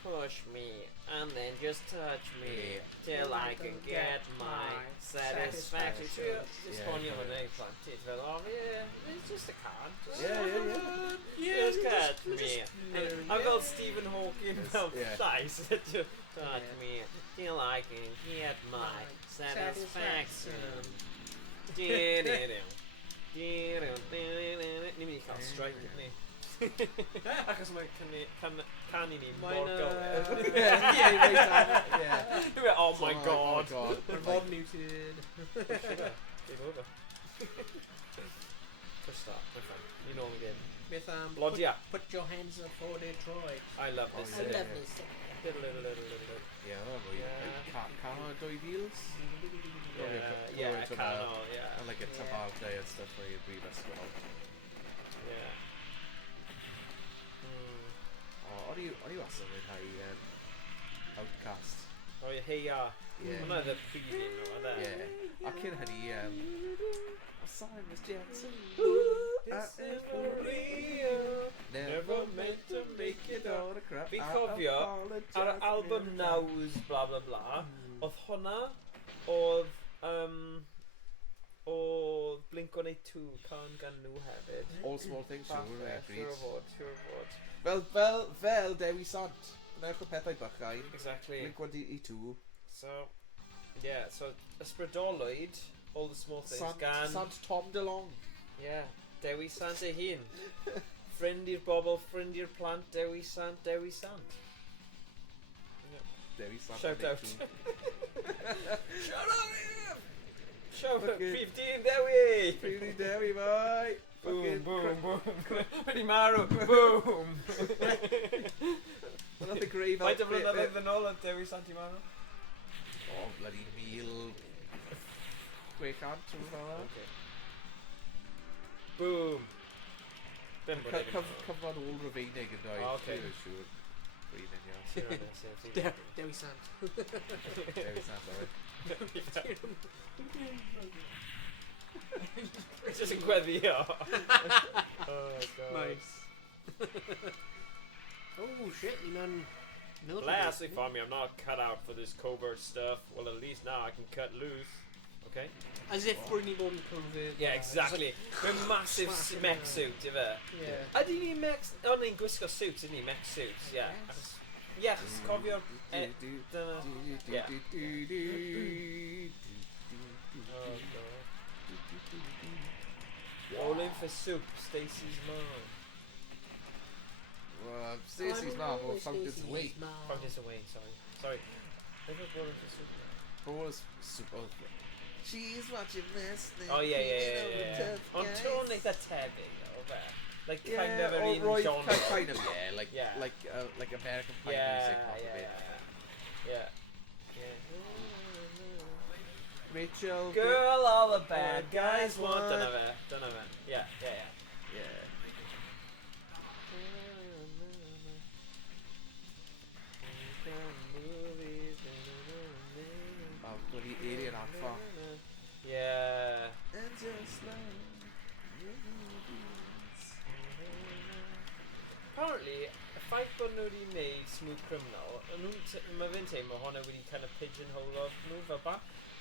Push me and then just touch me till I can get my satisfaction. Just ffonio hwnna i plant ti fel, oh yeah, it's just a can. Just catch me. I'm fel Stephen Hawking fel llais. Just touch me till I can get my satisfaction. Ni'n mynd i cael strike ni. Achos mae canu ni mor gywir. Oh my god. Rod muted. Game over. Good start, my friend. You know the game. With Bloody up. put your hands up for Detroit. I love this. Oh, I yeah. love this. Little. Yeah, can I do deals? Yeah, canol, yeah. And like a tabal day and stuff where you breathe a squad. Yeah. Oh, are you asking with how Outcast? Oh, yeah, hey, yeah. Yeah. Well, no, the preview, no, are there? Yeah. I can honey I saw him as Jackson. This is for real. Never meant to make it all the crap. Fi cofio, ar y album Naws, bla bla bla, oedd hwnna, oedd Blink-182, can gan nhw hefyd. All small things, sure, Siwr o fod. Fel Dewi Sant. Gwneud o pethau bychain. Exactly. Blink-182. So, yeah, so ysbrydolwyd, all the small things, Sant Tom DeLong. Yeah, Dewi Sant ei hun. Ffrind i'r bobl, ffrind i'r plant, Dewi Sant, Dewi Sant. Dewi Sant. Shout out. Shout out! Shout out, Fucking- Prif Dyn Dewi! Really Dewi, boy. Boom, boom, boom. Wedi marw, boom! Well, that's a grave Faint o outfit. flynyddoedd yn ôl oedd Dewi Sant i marw? Oh, bloody meal. Quick on to Okay. Boom! Dim bod e'n Cyfnod ôl Rufeinig yn dweud. Oh, okay. Siwr. Green yn iawn. Dewi Sant. Dewi Sant, alright. Just yn gweddio. Oh, God. Nice. Oh shit, you know. Lastly, for me, I'm not cut out for this covert stuff. Well, at least now I can cut loose. Okay? As if we're only born COVID. Yeah, exactly. We're massive mech suit, ife? Yeah. Ydy ni mech... O, ni'n gwisgo suits, ydyn ni? Mech suits, yeah. Yes, cofio... dyna... Yeah. Oh, God. Rolling for soup, Stacey's mom. Well, Stacey's mum or Fountain's Way. Fountain's away, sorry. I thought rolling for soup. Always super. She's watching this thing. Oh, yeah. Ond to'n eitha tebyg, o fe? Like, kind Yeah, of yr or un Roy, genre. kind of, yeah, like Yeah. like American Pie Yeah, music, not a bit. yeah. Rachel. Girl, all the bad guys want... Dyna fe. Yeah. Yeah. Oh, bloody alien art form. Yeah. And just like Apparently, y ffaith bod nhw wedi wneud Smooth Criminal, mae fe'n teimlo hwnna wedi kind of pigeonhole of nhw fel ba.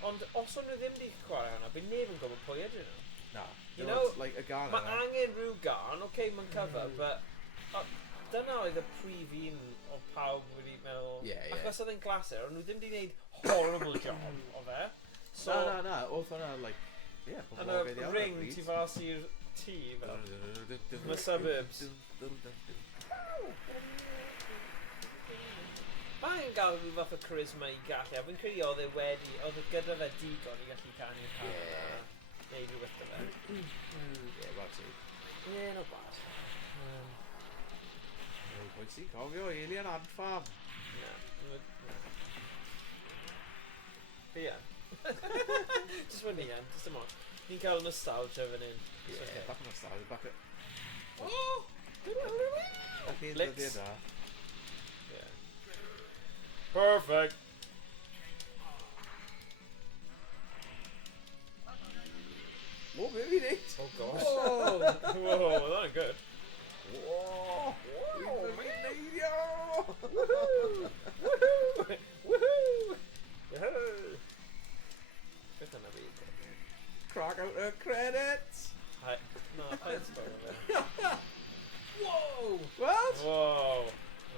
Ond os o'n nhw ddim wedi chwarae hwnna, bydd neb yn gwybod pwy ydyn nhw. nah. You No, know, it's like a Ghana. Mae angen rhyw gan, mae'n cover, but dyna oedd y prif un o pawb wedi meddwl... Yeah. Achos oedd e'n glasur, ond nhw ddim wedi wneud horrible job o fe. So, No. Oedd hwnna, like, yeah. yn y ring tu fas i'r tŷ fel. My suburbs. Mae'n gael rhyw fath o charisma i gallu, a fi'n credu oedd e gyda fe digon i gallu canu'r camera. Yeah. Neu rhywbeth dy fe. Yeah, that's it. Yeah, not bad. Pwynt sy'n cofio, alien ant farm. Ie. Just fan Ian, just dim ond. Ni'n cael nostalgia fan hyn. Yeah, back on the style, back at... Oh! Back in Flicks. the theatre. Yeah. Perfect. What movie, Nate? Oh gosh. Whoa! Whoa, that good. Whoa! Whoa, Whoa! Woohoo! Woohoo! Woohoo! Yahoo! Beth yna fi? Crack out the credits! No, pa'n sbor o fe. Whoa! What? Whoa.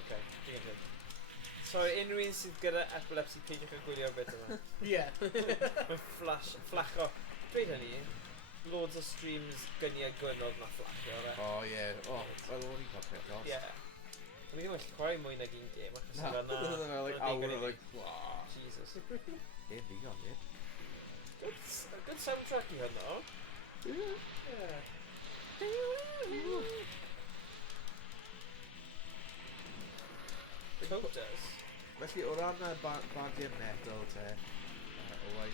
Okay, digon good. Sorry, unrhyw un sydd gyda epilepsy peidiwch yn gwylio'r bit yma. Yeah. Mae'n fflacho. Dweud hynny, loads o streams gyniau gwynod na fflacho fe. Oh, yeah. Oh, well, only got picked off. Yeah. O'n i ddim yn chwarae mwy nag un game, achos Nah, oedd yna... like, hour, like, wow. Jesus. Yeah, digon, yeah. Good soundtrack i hynno. Yeah. Yeah. Totes. Felly, o ran y bandiau metal te, Owain,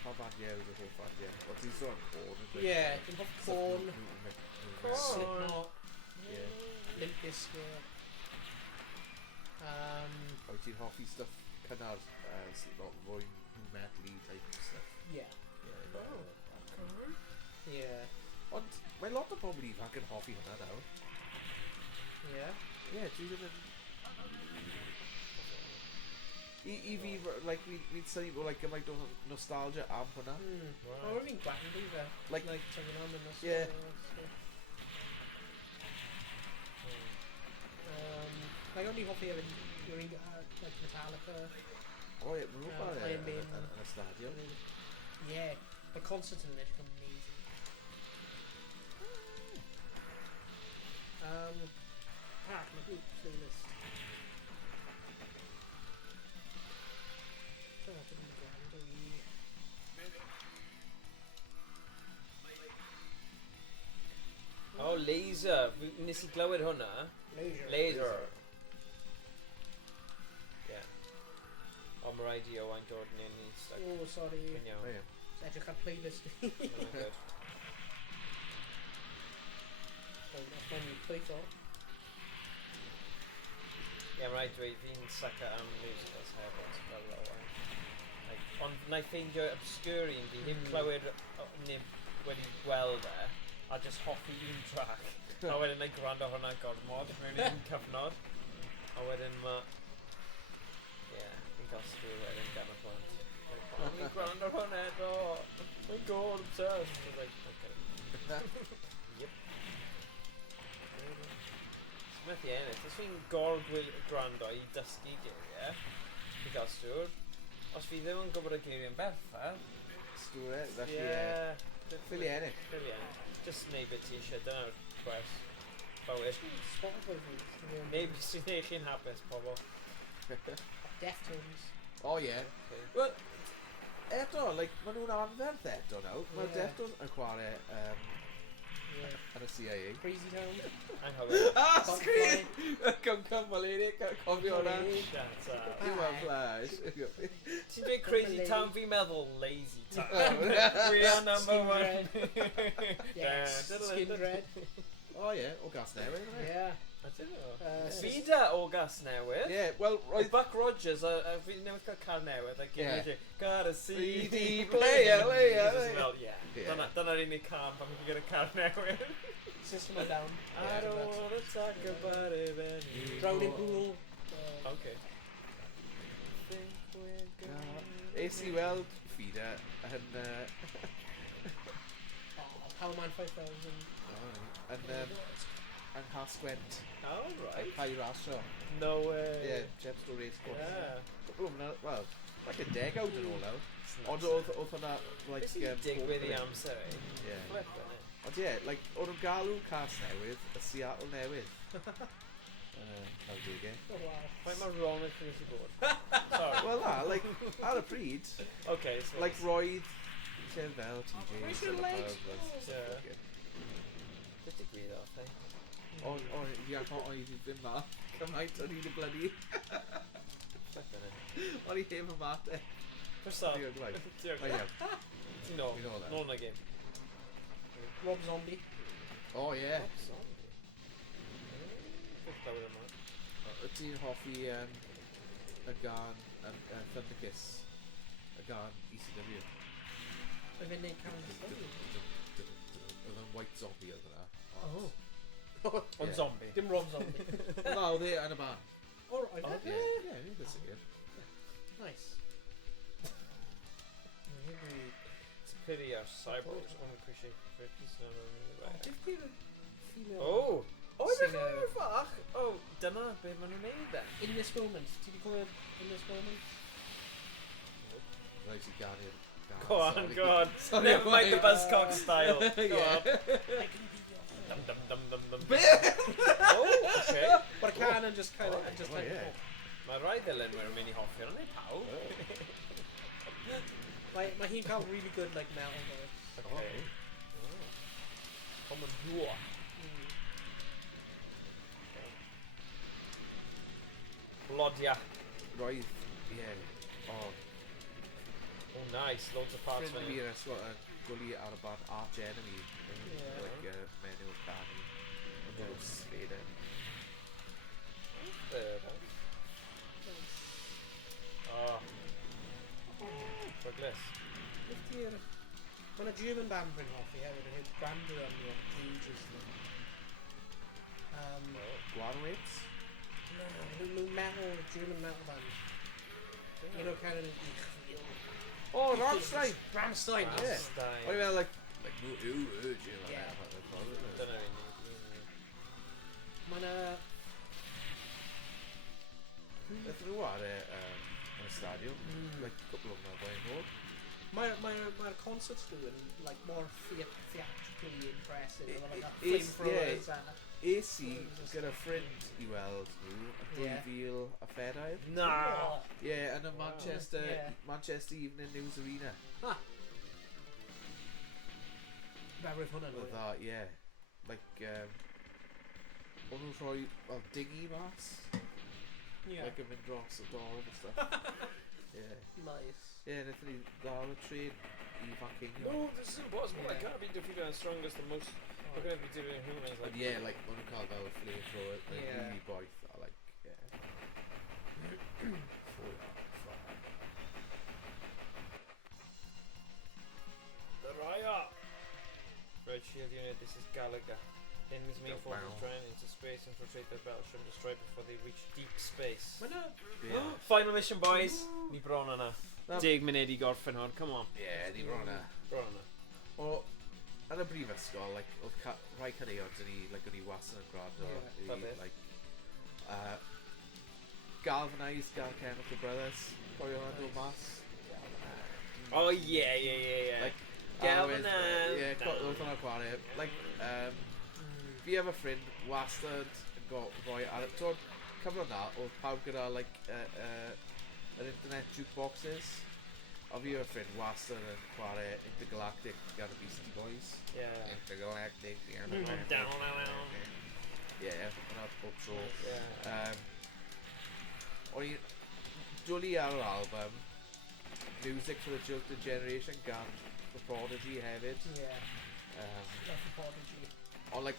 pa bandiau yw'r hoff bandiau? O, ti'n sôn corn? Ie, dwi'n hoff corn. Slipknot. Ie. Limp Bizkit. O, ti'n hoffi stuff cynnar, Slipknot, fwy metal-y type stuff? Ie. Ie. Ond, mae lot o bobl ifanc yn hoffi hwnna nawr. Ie. Ie, dwi ddim yn... I fi, like, fi'n synnu bod, like, gymaint o nostalgia am hwnna. O, fi'n gwaith fi fe. Like, tyngyn am yn ysgol. Ie. Like, o'n i hoffi efo yw'r un, like, Metallica. O ie, maen nhw'n barau Iron Maiden. yn y stadio. Ie. Mae concert yn edrych yn amazing. Park, mae group playlist. Oh, laser. Nes I glywed hwnna. Laser. Yeah. O, mae rhaid I Owain dod ni ni stuck. Oh, sorry. Yn iawn. O ie. Edrych ar playlist fi. Mae'n good. That's my new playto. Ie, mae rhaid dweud fi'n sucker am musicals hefyd fel Owain. Like, ond na I ffeindio obscure un fi, heb clywed neb wedi gweld e, a just hoffi un track. A wedyn na I gwrando hwnna gormod mewn un cyfnod. A wedyn ma... Ie, fi'n cael sgwyl wedyn gan y plant. Fi'n gwrando hwnna eto. My god, obsessed. I was like, okay. Yep. Smith i ennill. Os fi'n gwrando I dysgu geiriau, fi'n cael stwr. Os fi ddim yn gwybod y geiriau'n berffaith... Stwr e, felly ffili ennill. Ffili ennill. Just neud beth ti eisiau, dyna'r gwers. Bywyd. Spotify fi. Neu beth sy'n neud chi'n hapus, pobl. Deftones. O ie. Wel, eto, like, maen nhw'n anferth eto nawr. Mae'r Deftones yn chwarae yn y CIA. Crazy Town. Anghywir. Screen! Come, Malini, cofio hwnna. Dim yn flash. Ti'n dweud Crazy Town, fi'n meddwl Lazy Town. We are number one. Yes, Skin Dread. O ie, o gas newydd. Yeah. I don't know. Fida o gas newydd. Ie, wel, roedd... Buck Rogers, a fi newydd cael car newydd. Got a CD player. Yeah. Dyna'r unig car pan fi'n gyda car newydd. System of Down. I don't wanna talk about it anymore. Drowning Pool. Okay. Es I weld Fida yn... Powerman 5000. Yn Hasgwent. Oh, right. Cae rasio. No way. Ie, Jebstore Race Course. Yeah. Wel, like a degawd yn ôl nawr. Ond oedd hwnna, like... Beth sy'n digwydd I amser, eh? Ie. Flippin' it. Ond ie, like, o'n nhw'n galw cas newydd, y Seattle newydd. Cawdig e. Oh, wow. Faint mae wrong yn chwys I bod? Sorry. Wel na, like, ar y pryd, Okay, so... like, roedd lle fel TJ. Where's your legs? Just digwydd off, eh? Ond, fi angen oedd I ddim ma. Cymaint o'n i'n blynu. Flippin' it. O'n I heb y mat e. First off. Diolch. Diolch. O ie. No, We know that. no na game. Rob Zombie. O ie. Beth dawr yma? Wyt ti'n hoffi y gan Thunderkiss? Y gan ECW? Mae fe'n neud can Oedd yn White Zombie oedd yna. Oh. Ond zombie. Dim Rob Zombie. Na, oedd e yn y ban. Alright. Ie, fi'n bwysig. Nice. It's a pity our cyborgs won't appreciate Ricky's Did you female... Oh! Oh, Singer. ydych chi'n fach? Oh, dyna be maen nhw'n neud then. In This Moment. Ti di clywed In This Moment? Rhaid i ganu'r... Go on, go on. Sorry, Never mind the Buzzcock style. Go on. I can be your... Dum dum dum dum dum. Oh, okay. But I can and just kind of... Oh, yeah. Mae rai ddilyn mae'r mini hoffi ond neu pawb. Mae hi'n cael really good, like, metal lyrics. Okay. Common Cardia. Roedd, ie, o, Oh, nice. Loads of parts ffrind fi yn ysgol yn gwli ar y band Arch Enemy yn Ie. like, menyw canu yn dod o Sweden. Fair enough. Oh. Progress. Beth di'r... Mae'n y German band fi'n hoffi hefyd, yn hyd Brando am nhw, ages nhw. Gwanwits? No, nhw'n metal, German metal band. Un o'r kind of ich feel. Oh, Rammstein! Rammstein, Yeah. Rammstein. O'n i'n meddwl, like, no, Jim, Yeah. Don't know. Mae'n Beth nhw ar y stadiwm, like, cwpl o mlynedd yn ôl. Mae'r concerts nhw yn like more theatrically impressive. Like that It's- flamethrowers yeah. a... Es i gyda ffrind i weld nhw yn Yeah. 2000 a phedair. No. Ie, yn y Manchester, Yeah. Manchester Evening News Arena. Berydd hwnna nhw. Oedd dda, ie. Like, o'n nhw'n rhoi, well, dingy mas. Like, yn mynd dros y dorf and stuff. Ie. Nice. Ie, wnaethon ni ddal y tren i Fancinio. No, this is impossible. I Yeah. can't be defeated and strongest and most. How can I be doing humans like? Ond ie, like, ma' nhw'n cael fel flamethrower, like, Yeah. really boeth, a like, ie. Fire. The riot. Red shield unit. This is Gallagher. Enemies main Oh, forces wow. trying into space, infiltrate the battleship, destroy before they reach deep space. Mae'n Ie. Final mission, boys. Ni bron yna. Na- 10 munud i gorffen hwn. Come on. Ie, ni bron yna. Bron yna. O, yn y brifysgol, like, oedd rhai caneuon dyn ni, like, o'n i wastad yn gwrando Ie, pa i, beth? like, galvanised Gar Chemical Brothers, cofio hwnna'n dod mas. Oh yeah. Like, Galvanised. Ie, oedd hwnna'n chwarae. Like, fi efo ffrind wastad yn rhoi ar y... Twyd, cyfnod na, oedd pawb gyda, like, yr internet jukeboxes. A fi efo ffrind wastad yn chwarae Intergalactic gan y Beastie Boys. Yeah. Intergalactic, Down. Ie, hwnna bob tro. Yeah. O'n i'n dwlu ar yr album Music for the Jilted Generation gan The Prodigy hefyd. Left Prodigy. Ond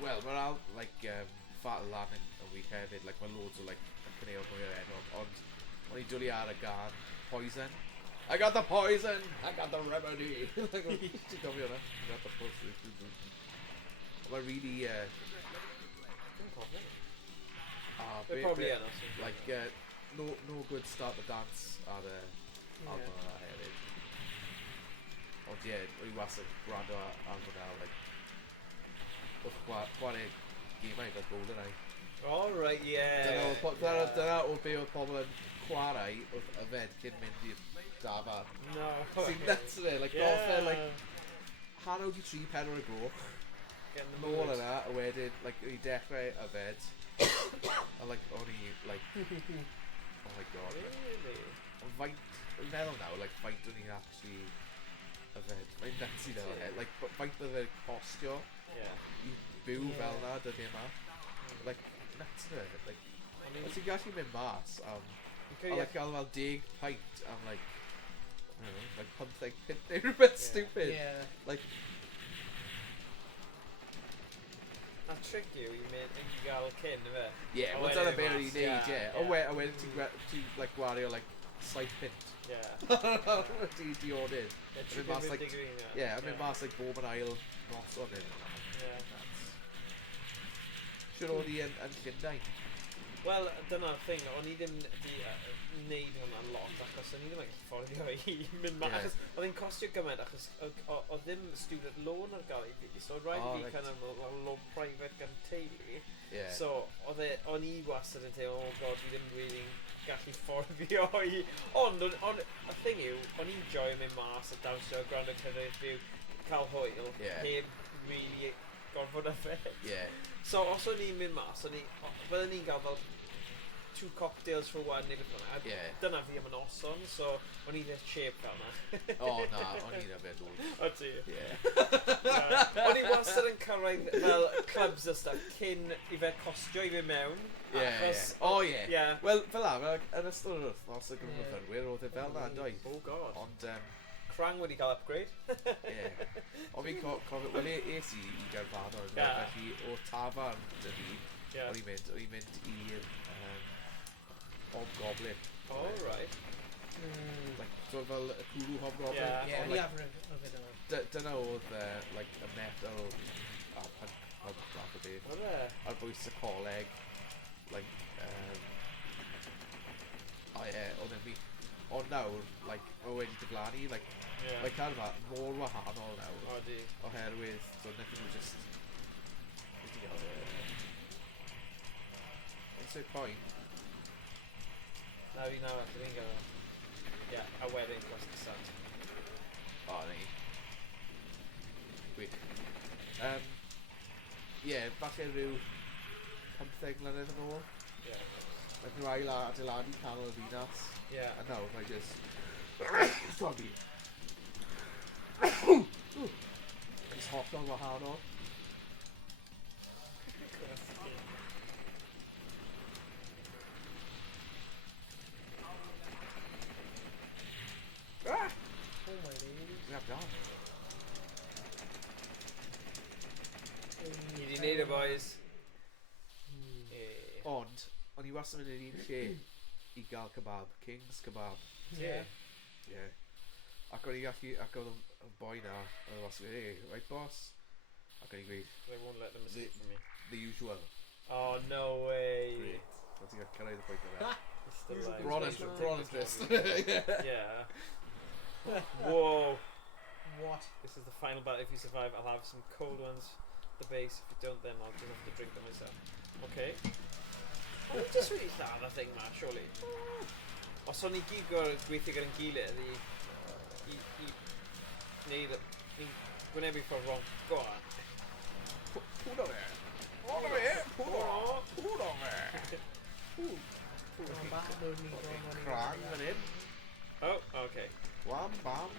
well, mae'r Fat Lan yn wych hefyd, like, mae loads o, like, caneuon mwy o'r enw, ond o'n i'n dwlu ar y gan Poison. I got the poison! I got the remedy! Ti'n gofio hwnna? I got the poison. Mae'n really, They probably are. like, no good start the dance ar y album yna hefyd. Ond ie, o'n i wastad gwrando ar album yna, like, wrth chwarae gemau fel GoldenEye. Alright, yeah. Dyna o be oedd pobl yn chwarae wrth yfed cyn mynd i'r dafarn. No. Sy'n nuts yn e, like, gorffen, like, hanner wedi 3-4 y gloch, Getting the nôl mood. yna, a wedyn, like, o'n i dechrau yfed, a, like, o'n i, like, oh my god. Really? Ond faint, o'n i'n meddwl nawr, like, faint o'n i'n actually yfed. Mae'n nuts i ddweud, like, faint oedd e'n costio Yeah. i byw Yeah. fel na dyddiau yma. Like, nuts yn e, like, os ti'n gallu mynd mas am, a like, gael fel 10 pint am, like, I don't know, like 15 pint neu rhywbeth stupid. Yeah. Like, A trick yw i mynd i gael cyn, yfe? yeah, A wel wedyn dyna be o'n mas, i'n neud, yeah, ie. A wedyn ti'n, like, gwario, like, 7 pint. Yeah. Di ordered. Yeah, Mynd mas, like, degree, yeah, a mynd mas, like, bob yn ail nos o'n hyn. Yeah. Siwr oedd i yn Llundain. Wel, dyna'r thing, o'n i ddim di wneud hwnna'n lot, achos o'n i ddim yn gallu fforddio i mynd ma, Ie. achos oedd hi'n costio gymaint, achos oedd ddim student loan ar gael i fi, so rhaid Oh, fi right. kind of loan private gan teulu, Yeah. so o'n i wastad yn teimlo, oh god, fi ddim really gallu fforddio i, ond y thing yw, o'n i'n joio mynd mas a dawnsio grand o cyrraedd fyw, cael hwyl, Yeah. heb really gorfod yfed. Yeah. So os o'n i'n mynd mas, byddwn ni'n cael fel 2 cocktails for one neu beth bynnag. Yeah. Dyna fi am y noson, so o'n i ddim shape fel yna. O, na, o'n i'n yfed o'n. O ti? Yeah. O'n i was wastad yn cyrraedd fel clubs a stuff cyn I fe costio I fe mewn. Wel, fel ar, yn ystod yr wythnos y gyfnodfyrwyr, oedd e fel na, doi. Oh god. Ond, Crang wedi cael upgrade. Ond fi'n cofio, wel, es I Gaerfador, felly o tafarn dydi, o'n i'n mynd i'r Hobgoblin. Oh, right. So fel y cwrw Hobgoblin. Dyna oedd, y metal a punk fath o beth. A'r bwys y coleg, oedd e'n mi. Ond nawr, mae wedi diflannu, mae carfa mor wahanol nawr. Oherwydd, wnaethon nhw just... Insert point. Na fi nawr, dwi'n gael. A wedyn gwas the sun. O, na i. Gwych. Falle rhyw 15 mlynedd yn ôl. Mae nhw ail adeiladu canol y ddinas. A nawr mae just... Sorry. It's hollol wahanol. Oh my days. We have gone. Ni di neud y boys. Ond, o'n I wastad yn un lle I gael kebab, King's Kebab. Ac o'n I gallu, ac oedd y boi na, oedd y wastad yn hey, right boss? Ac o'n I gweud, They won't let them escape from me. the usual. Oh, no way. Great. Ond ti'n cael cyrraedd y pwynt yna. It's still alive. Bron yn trist. Yeah. Whoa. What? This is the final battle. If you survive, I'll have some cold ones at the base. If you don't, then I'll just have to drink them myself. Okay. Oh, we just really lladd y thing ma, surely. Os o'n I gyd gweithio gyda'n gilydd I neud I gwynebu ffordd wrong. Go on. Pwd o fe! Pwd o fe! Pwd o fe! Crang fan hyn. Oh, okay. Wham bam.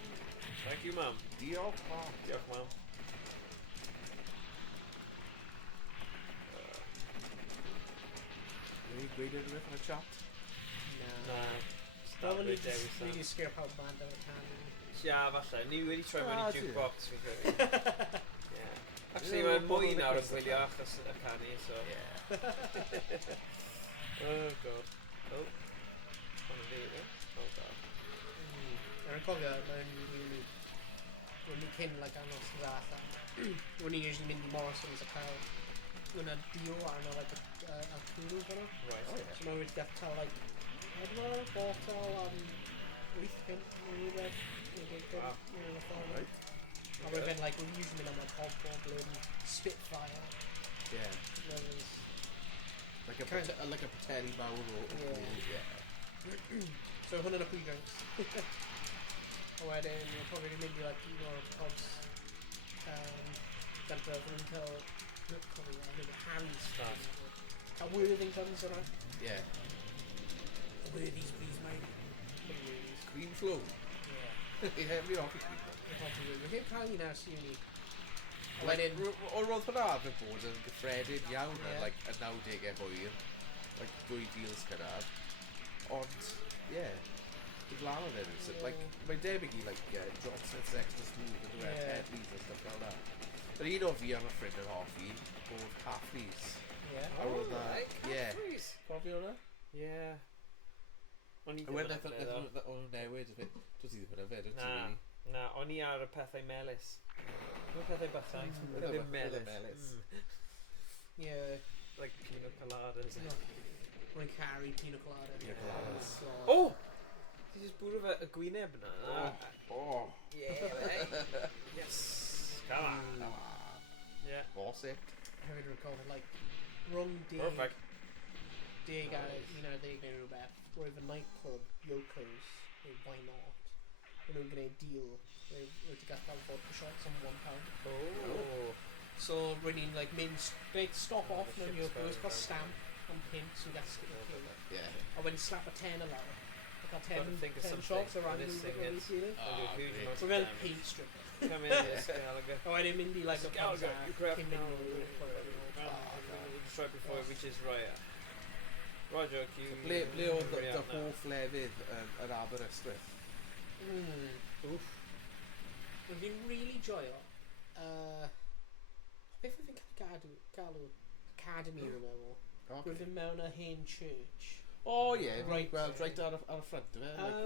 Thank you, Mum. Diolch mam. Diolch, Mum. Neu gweud unrhyw yn y chat? Na. Well, Well, we need scare power band out of town. Falle. Ni wedi troi mewn I jukebox, fi'n credu. Yeah. Actually, mae'n mwy nawr yn gwylio achos y canu, so... Oh, God. Oh. Ond yn dweud, oh, God. Dwi'n cofio, when we cyn anos yn allan, when ni usually mynd I Morrison's a cael hwnna dio arno a cwrw fanno. Right. So mae wedi cael I don't know, botol am 8 pint neu rhywbeth. Wow. Right. A we've usually been on Hobgoblin, Spitfire. Yeah. There was... Like a pateli mawr o So hwnna'n y pre-drinks. A wedyn, you're probably going to maybe un o'r pods gandra, fod nhw'n cael Harry's stuff. A Worthingtons yna. Yeah. Worthies, please, mate. Cream flow. Yeah. I hefyd off I cream flow. We're heb cael un ers uni. A Like, wedyn... roedd hwnna arfer bod yn gyffredin iawn yn y 90au hwyr. 2000s cynnar. Ond, diflanno fe rhywbeth. Mae'n debyg I Johnson's Extra Smooth yn dweud Heddiws a stuff fel that. But un o fi am y ffrind yn hoffi oedd Caffreys. Yeah. A roedd na... Caffreys? Cofio hwnna? Yeah. O'n I A wedyn o'n newid, dwi'n ti ddim yn yfed, Na, o'n I ar y pethau melys. O'n y pethau bethau. Ddim melys. Yeah. Like pina coladas. Rwy'n caru pina colada. Pina coladas. Oh! Ti jyst bwrw fe y gwyneb na. Oh. Yeah, yes. Come on. Yeah. Boss it. Hefyd recall, rhwng Perfect. deg neu rhywbeth, roedd y nightclub Yoko's, why not? Maen nhw'n gwneud deal, roedd ti gallu cael vodka shots am £1. Oh. So roedd ni'n mynd, stop off mewn Yoko's, cael stamp am pint, so you get Yeah. A wedyn slap a 10 lawr. I cael Gotta think of 10 something shots for around this thing, it's- the I'll do a huge amount We're of going damage. paint stripper. Come in here, Gallagher. Oh, I didn't mean like a Gallagher, you grab came now. in. Just right before, which is Raya. Roger, you... Ble oedd dy hoff lefydd yn Aberystwyth? Oof. Rwy'n fi'n really joio. Beth rwy'n fi'n galw Academy, rwy'n meddwl. Rwy'n fi'n mewn a hen church. Oh, yeah, right ar y ffrant of it.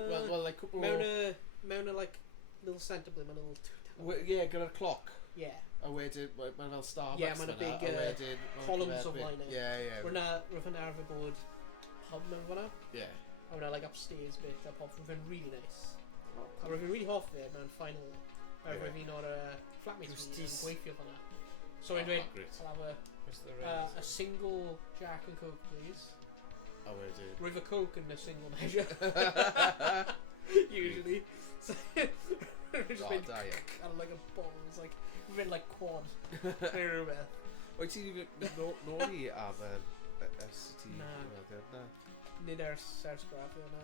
Well, like, couple Mewn a, like, little centre ble, mewn a little... Yeah, gyda'r cloc. Yeah. A wedyn, mae'n fel Starbucks. Yeah, mae'n a big columns of line. Yeah. Rwy'n arfer bod pub mewn fan'na. Yeah. A rwy'n like upstairs bit a pub. Rwy'n really nice. A rwy'n really hoff fe mewn final. Rwy'n fi'n o'r flatmates fi'n gweithio fan'na. So rwy'n dweud, I'll have a single Jack and Coke, please. A wedyn... River Coke in a single measure. Usually. So, just been and like a bomb. It's like we've been like quad. Wyt ti'n mynd nôl i am city? Na. Nid ers grafio, na.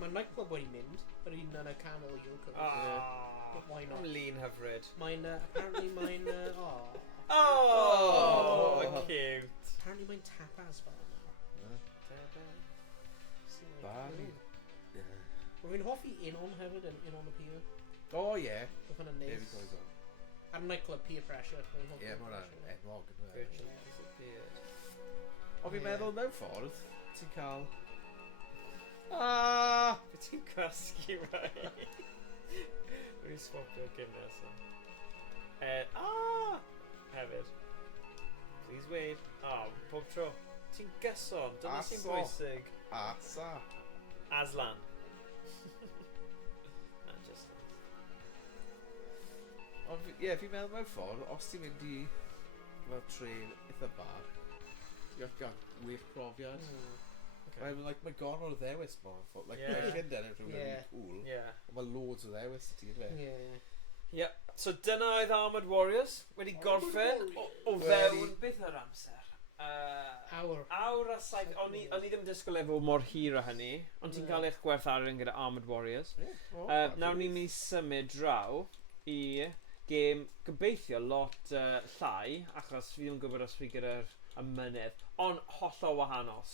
Mae'n nightclub wedi mynd, but hi'n yn y canol i Yoko. But why not? I'm lean hyfryd. Apparently mae'n, Cute. Apparently mae'n tapas bar now. Bar? Rwy'n hoffi Un-On hefyd, Un-On y pier. Oh, yeah. Rwy'n hwnna'n neis. Ar nightclub peer pressure. Yeah, mae hwnna'n enwog. Disappeared. O fi'n meddwl mewn ffordd, ti'n cael... Be ti'n gwasgu rai? Rwy'n swapio Guinness. Hefyd. Please wait. Pob tro. Ti'n gyson, dyna sy'n bwysig. Asa. Aslan. Just Ond ie, fi'n meddwl mewn ffordd, os ti'n mynd i fel tren eitha bar, ti'n gael wych profiad. Mae gon o'r ddewis mo. Mae Llundain yn rhywun cool. Ond mae loads o ddewis i ti, fe. So dyna oedd Armoured Warriors wedi gorffen o fewn beth yr amser? Awr a saith. O'n i ddim disgwyl efo mor hir o hynny, ond ti'n cael eich gwertharin gyda Armoured Warriors. Nawr ni'n mynd i symud draw i gêm gobeithio lot llai, achos fi ddim yn gwybod os fi gyda'r ymynedd, ond hollol wahanol.